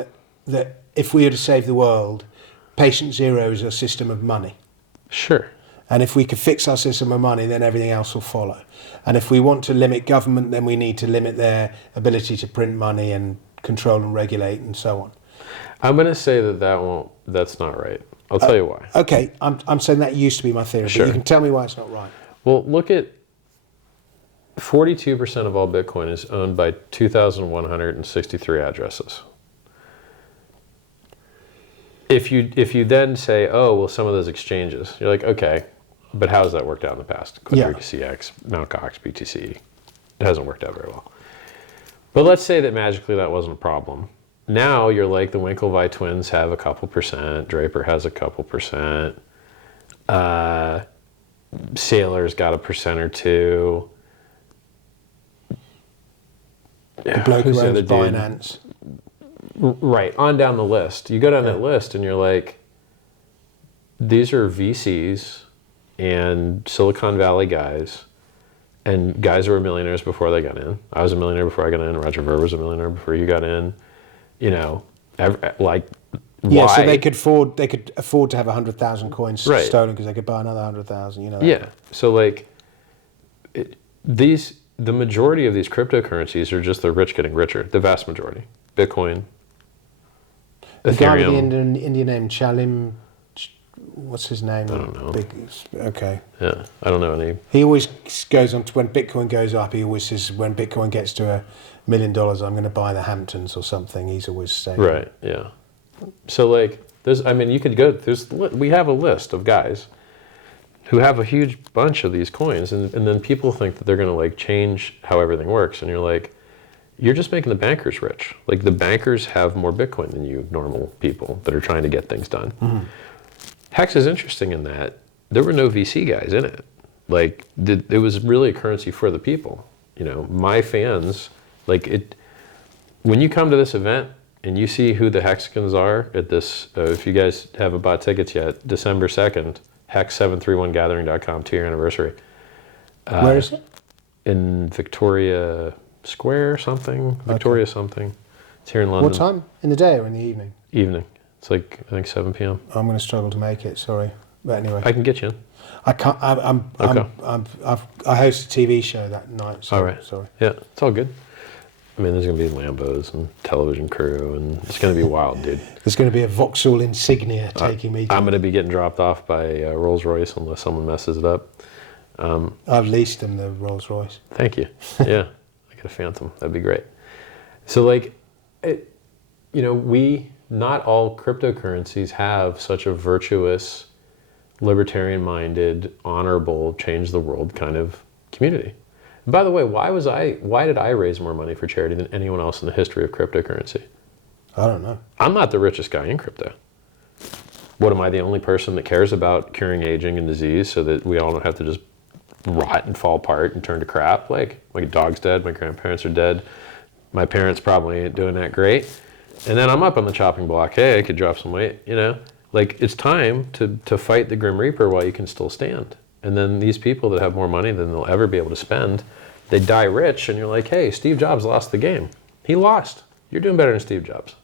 that if we were to save the world, patient zero is a system of money. Sure. And if we could fix our system of money, then everything else will follow. And if we want to limit government, then we need to limit their ability to print money and control and regulate and so on. I'm going to say that's not right. I'll tell you why. Okay, I'm saying that used to be my theory, Sure. but you can tell me why it's not right. Well, look at 42% of all Bitcoin is owned by 2,163 addresses. If you then say, oh, well, some of those exchanges, you're like, okay, but how has that worked out in the past? CX, Mt. Gox, BTC. It hasn't worked out very well. But let's say that magically that wasn't a problem. Now you're like, the Winklevi twins have a couple percent, Draper has a couple percent, Sailor's got a percent or two. The bloke who owns Binance. Right, on down the list. You go down that list and you're like, these are VCs and Silicon Valley guys and guys who were millionaires before they got in. I was a millionaire before I got in. Roger Ver was a millionaire before you got in. Why? So they could afford to have 100,000 coins stolen because they could buy another 100,000. Yeah. So the majority of these cryptocurrencies are just the rich getting richer. The vast majority. Bitcoin, the Ethereum. guy with the Indian name, Chalim, what's his name? I don't know. Okay. Yeah, I don't know any. He always goes on to, when Bitcoin goes up, he always says, when Bitcoin gets to $1 million, I'm going to buy the Hamptons or something. He's always saying. Right, yeah. So we have a list of guys who have a huge bunch of these coins, and then people think that they're going to change how everything works, and you're like, you're just making the bankers rich. The bankers have more Bitcoin than you normal people that are trying to get things done. Mm-hmm. HEX is interesting in that there were no VC guys in it. It was really a currency for the people. My fans, when you come to this event and you see who the Hexicans are at this, if you guys haven't bought tickets yet, December 2nd, HEX731gathering.com, 2-year anniversary. Where is it? In Victoria Square something. Victoria something. It's here in London. What time? In the day or in the evening? Evening. It's I think 7 p.m. I'm going to struggle to make it, sorry. But anyway. I can get you in. I can't, I host a TV show that night, so all right. Sorry. Yeah, it's all good. There's going to be Lambos and television crew, and it's going to be wild, dude. There's going to be a Vauxhall insignia taking me. I'm going to be getting dropped off by Rolls Royce unless someone messes it up. I've leased them the Rolls Royce. Thank you. Yeah, I got a Phantom. That'd be great. So, not all cryptocurrencies have such a virtuous, libertarian-minded, honorable, change the world kind of community. And by the way, why did I raise more money for charity than anyone else in the history of cryptocurrency? I don't know. I'm not the richest guy in crypto. What, am I the only person that cares about curing aging and disease so that we all don't have to just rot and fall apart and turn to crap? My dog's dead, my grandparents are dead, my parents probably ain't doing that great. And then I'm up on the chopping block. Hey, I could drop some weight, It's time to fight the Grim Reaper while you can still stand. And then these people that have more money than they'll ever be able to spend, they die rich, and you're like, hey, Steve Jobs lost the game. He lost. You're doing better than Steve Jobs.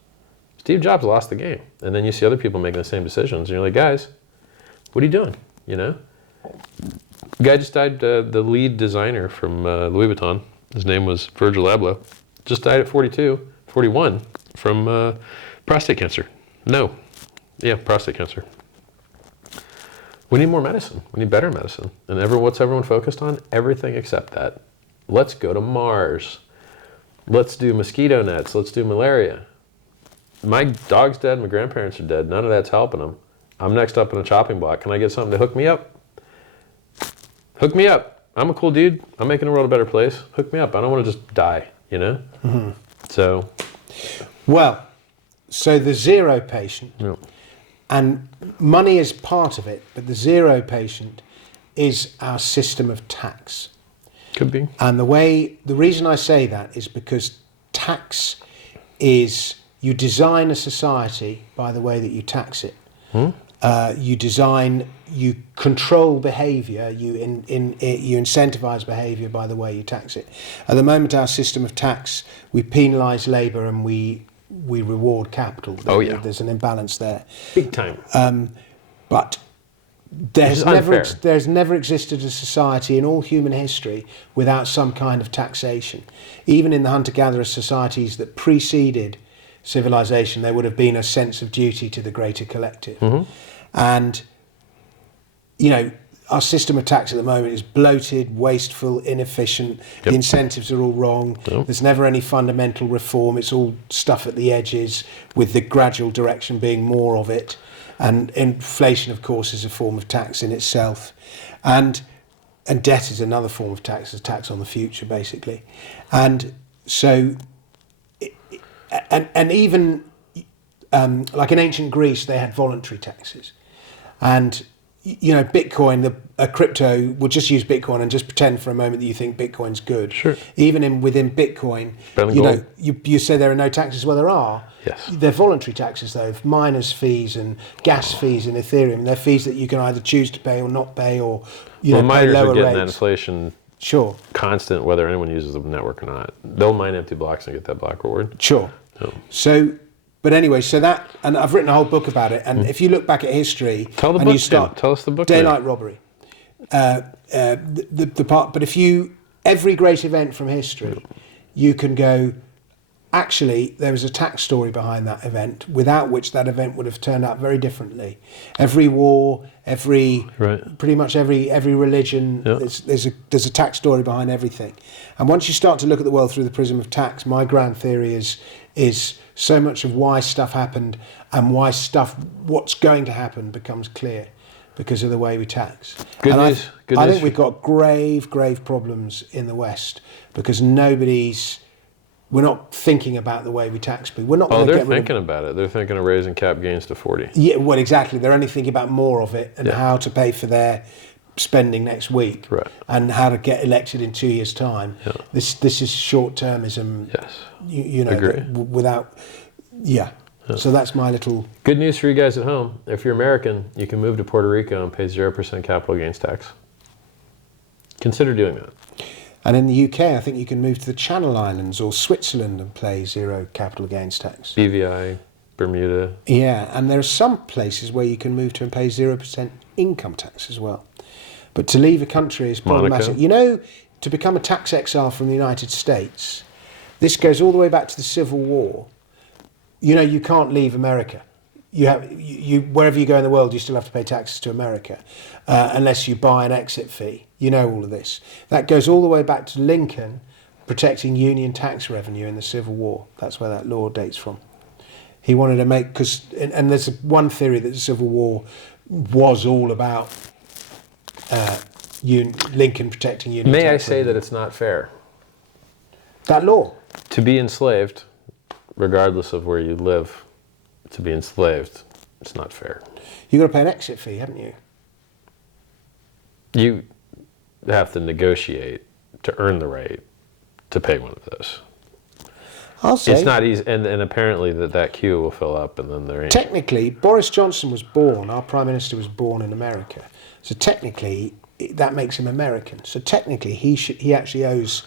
Steve Jobs lost the game. And then you see other people making the same decisions, and you're like, guys, what are you doing? The guy just died, the lead designer from Louis Vuitton. His name was Virgil Abloh. Just died at 41 from prostate cancer. Prostate cancer. We need more medicine. We need better medicine. And what's everyone focused on? Everything except that. Let's go to Mars. Let's do mosquito nets. Let's do malaria. My dog's dead. My grandparents are dead. None of that's helping them. I'm next up in a chopping block. Can I get something to hook me up? Hook me up. I'm a cool dude. I'm making the world a better place. Hook me up. I don't want to just die, you know? Mm-hmm. So. Well, so the zero patient, Yep. and money is part of it, but the zero patient is our system of tax. Could be. And the reason I say that is because tax is, you design a society by the way that you tax it. You control behaviour, you incentivise behaviour by the way you tax it. At the moment, our system of tax, we penalise labour and we reward capital. There's an imbalance there. Big time. But there's never existed a society in all human history without some kind of taxation. Even in the hunter-gatherer societies that preceded civilization, there would have been a sense of duty to the greater collective. Mm-hmm. And, you know, our system of tax at the moment is bloated, wasteful, inefficient. Yep. The incentives are all wrong. Yep. There's never any fundamental reform. It's all stuff at the edges, with the gradual direction being more of it. And inflation, of course, is a form of tax in itself. And debt is another form of tax, a tax on the future, basically. And so, and even like in ancient Greece, they had voluntary taxes. And, you know, Bitcoin, a crypto, we'll just use Bitcoin and just pretend for a moment that you think Bitcoin's good. Sure. Even within Bitcoin, you say there are no taxes. Well, there are. Yes. They're voluntary taxes, though, miners' fees and gas fees in Ethereum. They're fees that you can either choose to pay or not pay, or pay lower rates. Miners are getting that inflation constant, whether anyone uses the network or not. They'll mine empty blocks and get that block reward. Sure. So, but anyway, so that, and I've written a whole book about it. And if you look back at history, tell us the book. Daylight robbery. The part, but every great event from history, you can go, actually, there was a tax story behind that event, without which that event would have turned out very differently. Every war, pretty much every religion, there's a tax story behind everything. And once you start to look at the world through the prism of tax, my grand theory is so much of why stuff happened and what's going to happen becomes clear because of the way we tax. Good news. I think we've got grave problems in the West because we're not thinking about the way we tax people. We're not. They're thinking about it. They're thinking of raising cap gains to 40. Yeah, well, exactly. They're only thinking about more of it and how to pay for their spending next week, and how to get elected in 2 years' time. Yeah. This is short-termism. Yes. You know, without. Yeah. So that's my little. Good news for you guys at home. If you're American, you can move to Puerto Rico and pay 0% capital gains tax. Consider doing that. And in the UK, I think you can move to the Channel Islands or Switzerland and pay zero capital gains tax. BVI, Bermuda. Yeah, and there are some places where you can move to and pay 0% income tax as well. But to leave a country is problematic. Monaco. You know, to become a tax exile from the United States, this goes all the way back to the Civil War. You know, you can't leave America. You wherever you go in the world, you still have to pay taxes to America, unless you buy an exit fee. You know all of this. That goes all the way back to Lincoln protecting Union tax revenue in the Civil War. That's where that law dates from. He wanted to make, and there's one theory that the Civil War was all about Lincoln protecting Union tax revenue. May I say that it's not fair? That law? To be enslaved, regardless of where you live, to be enslaved, it's not fair. You've got to pay an exit fee, haven't you? You have to negotiate to earn the right to pay one of those. I'll say. It's not easy, and apparently that queue will fill up, and then there ain't. Technically, Boris Johnson was born, our Prime Minister was born in America. So technically, that makes him American. So technically, he actually owes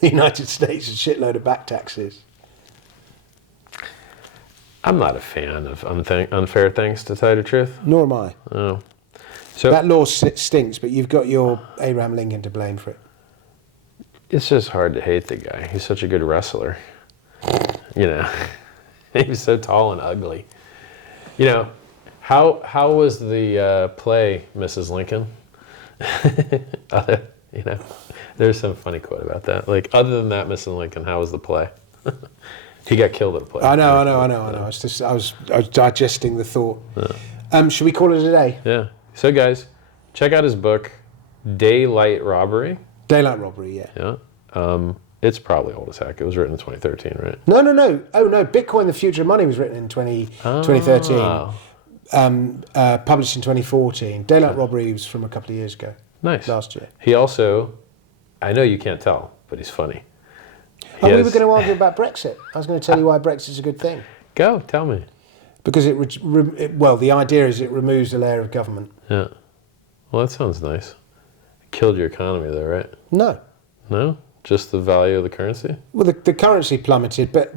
the United States a shitload of back taxes. I'm not a fan of unfair things, to tell you the truth. Nor am I. Oh. So that law stinks, but you've got your Abraham Lincoln to blame for it. It's just hard to hate the guy. He's such a good wrestler. You know, he was so tall and ugly. You know, how was the play, Mrs. Lincoln? You know, there's some funny quote about that. Like, other than that, Mrs. Lincoln, how was the play? He got killed at a play. I know. I was digesting the thought. Should we call it a day? Yeah. So guys, check out his book, Daylight Robbery. Daylight Robbery, yeah. Yeah. It's probably old as heck. It was written in 2013, right? No. Oh, no. Bitcoin, the Future of Money was written in 2013. Published in 2014. Daylight Robbery was from a couple of years ago. Nice. Last year. He also, I know you can't tell, but he's funny. We were going to argue about Brexit. I was going to tell you why Brexit's a good thing. Go, tell me. Because the idea is it removes a layer of government. Yeah. Well, that sounds nice. It killed your economy though, right? No. No? Just the value of the currency? Well, the currency plummeted, but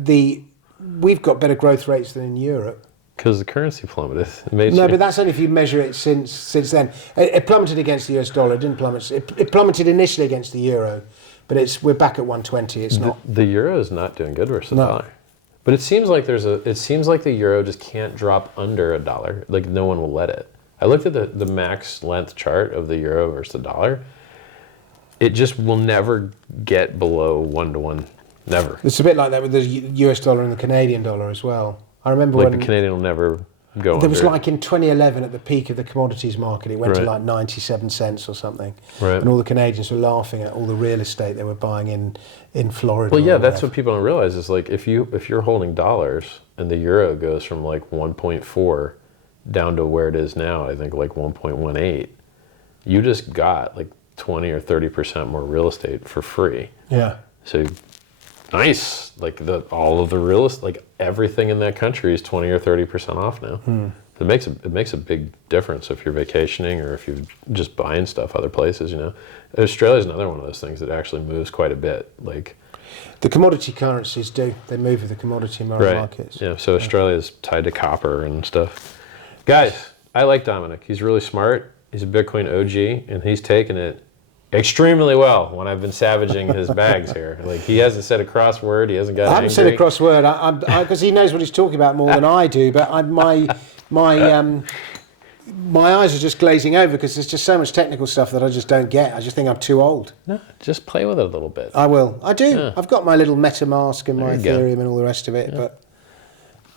we've got better growth rates than in Europe. Because the currency plummeted. But that's only if you measure it since then. It plummeted against the US dollar. It didn't plummet. It plummeted initially against the euro, but we're back at 120. It's not. The euro is not doing good versus the dollar. But it seems like the euro just can't drop under $1. Like no one will let it. I looked at the max length chart of the euro versus the dollar. It just will never get below 1-to-1. Never. It's a bit like that with the US dollar and the Canadian dollar as well. I remember like when the Canadian will never go under. There was like in 2011 at the peak of the commodities market, it went to like 97 cents or something. Right. And all the Canadians were laughing at all the real estate they were buying in Florida. Well, yeah, that's what people don't realize is like if you're holding dollars and the euro goes from like 1.4 down to where it is now, I think like 1.18, you just got like 20 or 30% more real estate for free. Yeah. So nice. Like all of the real estate, like everything in that country is 20 or 30% off now. It makes a big difference if you're vacationing or if you're just buying stuff other places, you know. Australia's another one of those things that actually moves quite a bit. Like the commodity currencies do. They move with the commodity markets. Yeah, so Australia's tied to copper and stuff. Guys, I like Dominic. He's really smart. He's a Bitcoin OG and he's taken it extremely well when I've been savaging his bags here. Like he hasn't said a crossword. He hasn't got. I haven't said a crossword because he knows what he's talking about more than I do. But my eyes are just glazing over because there's just so much technical stuff that I just don't get. I just think I'm too old. No, just play with it a little bit. I will. I do. Yeah. I've got my little MetaMask and my Ethereum and all the rest of it, but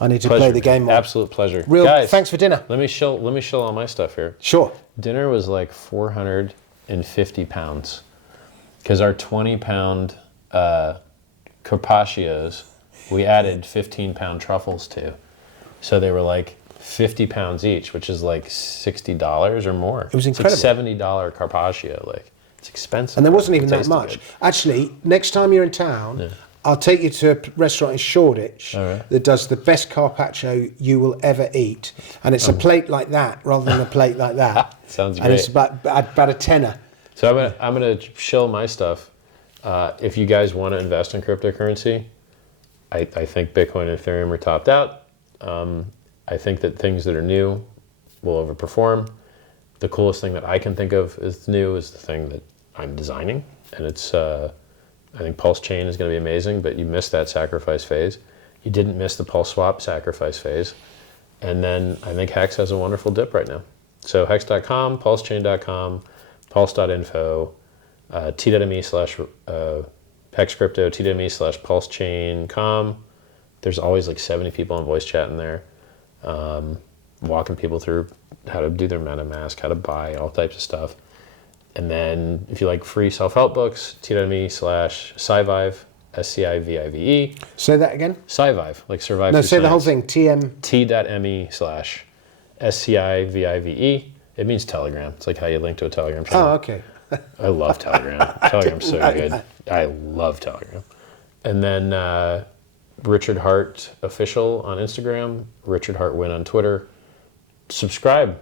I need to play the game more. Absolute pleasure. Guys, thanks for dinner. Let me shill all my stuff here. Sure. Dinner was like 450 pounds because our 20-pound carpaccios we added 15-pound truffles to, so they were like 50 pounds each, which is like $60 or more. It was incredible. It's like $70 carpaccio. Like it's expensive. And there wasn't even that much. Good. Actually, next time you're in town, I'll take you to a restaurant in Shoreditch that does the best carpaccio you will ever eat, and it's a plate like that rather than a plate like that. Sounds great. And it's about a tenner. So I'm gonna shill my stuff. If you guys want to invest in cryptocurrency, I think Bitcoin and Ethereum are topped out. I think that things that are new will overperform. The coolest thing that I can think of is new is the thing that I'm designing, and it's I think PulseChain is going to be amazing, but you missed that sacrifice phase. You didn't miss the PulseSwap sacrifice phase, and then I think HEX has a wonderful dip right now. So hex.com, pulsechain.com, pulse.info, t.me/hexcrypto, t.me/pulsechain.com. There's always like 70 people in voice chat in there, walking people through how to do their MetaMask, how to buy, all types of stuff. And then if you like free self-help books, t.me/Scivive, SCIVIVE. Say that again? Scivive, like survive. No, say science. the whole thing. t.me/SCIVIVE. It means Telegram. It's like how you link to a Telegram channel. Oh, okay. I love Telegram. Telegram's so good. I love Telegram. And then Richard Hart Official on Instagram, Richard Hart Win on Twitter. Subscribe.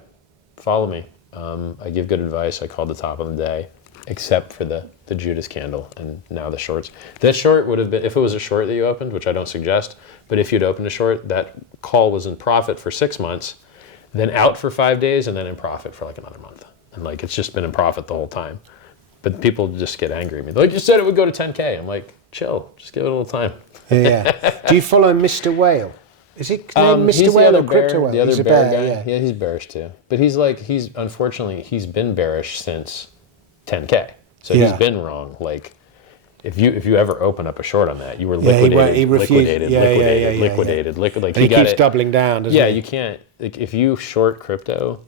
Follow me. I give good advice. I call the top of the day, except for the Judas candle and now the shorts. That short would have been, if it was a short that you opened, which I don't suggest, but if you'd opened a short, that call was in profit for 6 months, then out for 5 days, and then in profit for like another month. And like, it's just been in profit the whole time. But people just get angry at me. They're like, you said it would go to 10K. I'm like, chill, just give it a little time. Yeah. Do you follow Mr. Whale? Is he named Mr. Whale or Crypto Whale? The other he's a bear bear, guy. Yeah, he's bearish too. But unfortunately, he's been bearish since 10K. So he's been wrong. Like, If you ever open up a short on that, you were Yeah, liquidated, he refused. liquidated. And he keeps doubling down, doesn't he? You can't. Like, if you short crypto,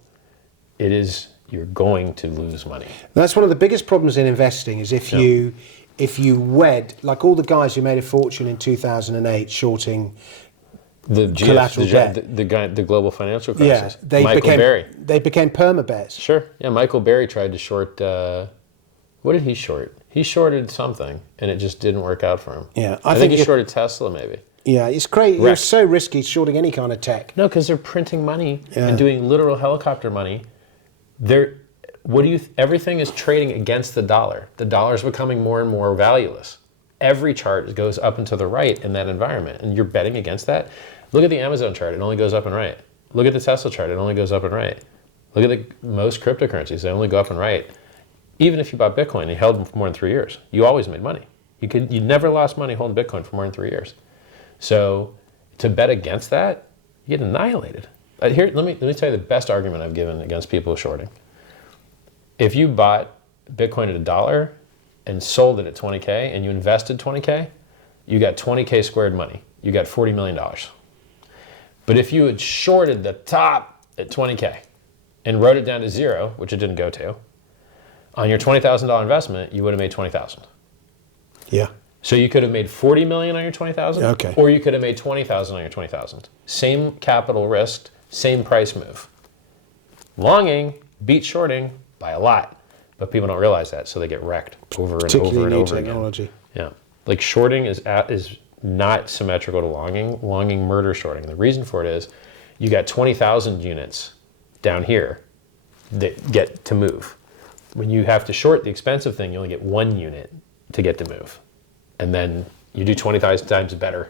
you're going to lose money. That's one of the biggest problems in investing is if you wed, like all the guys who made a fortune in 2008 shorting collateral debt. The global financial crisis. Yeah, they became perma-bears. Sure. Yeah, Michael Berry tried to short. What did he short? He shorted something, and it just didn't work out for him. Yeah, I think he shorted Tesla, maybe. Yeah, it's crazy. It's so risky shorting any kind of tech. No, because they're printing money and doing literal helicopter money. Everything is trading against the dollar. The dollar is becoming more and more valueless. Every chart goes up and to the right in that environment, and you're betting against that. Look at the Amazon chart; it only goes up and right. Look at the Tesla chart; it only goes up and right. Look at most cryptocurrencies; they only go up and right. Even if you bought Bitcoin and you held them for more than 3 years, you always made money. You never lost money holding Bitcoin for more than 3 years. So to bet against that, you get annihilated. Here, let me tell you the best argument I've given against people shorting. If you bought Bitcoin at $1 and sold it at 20K and you invested 20K, you got 20K squared money. You got $40 million. But if you had shorted the top at 20K and wrote it down to 0, which it didn't go to, on your $20,000 investment, you would have made $20,000. Yeah. So you could have made $40 million on your $20,000, okay, or you could have made $20,000 on your $20,000. Same capital risk, same price move. Longing beats shorting by a lot, but people don't realize that, so they get wrecked over and over and over technology. again. Yeah, like shorting is not symmetrical to longing. Longing murders shorting. And the reason for it is you got 20,000 units down here that get to move. When you have to short the expensive thing, you only get 1 unit to get to move. And then you do 20 times better.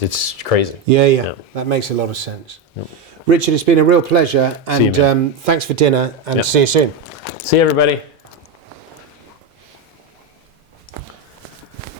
It's crazy. Yeah. That makes a lot of sense. Yep. Richard, it's been a real pleasure. And thanks for dinner, and see you soon. See you, everybody.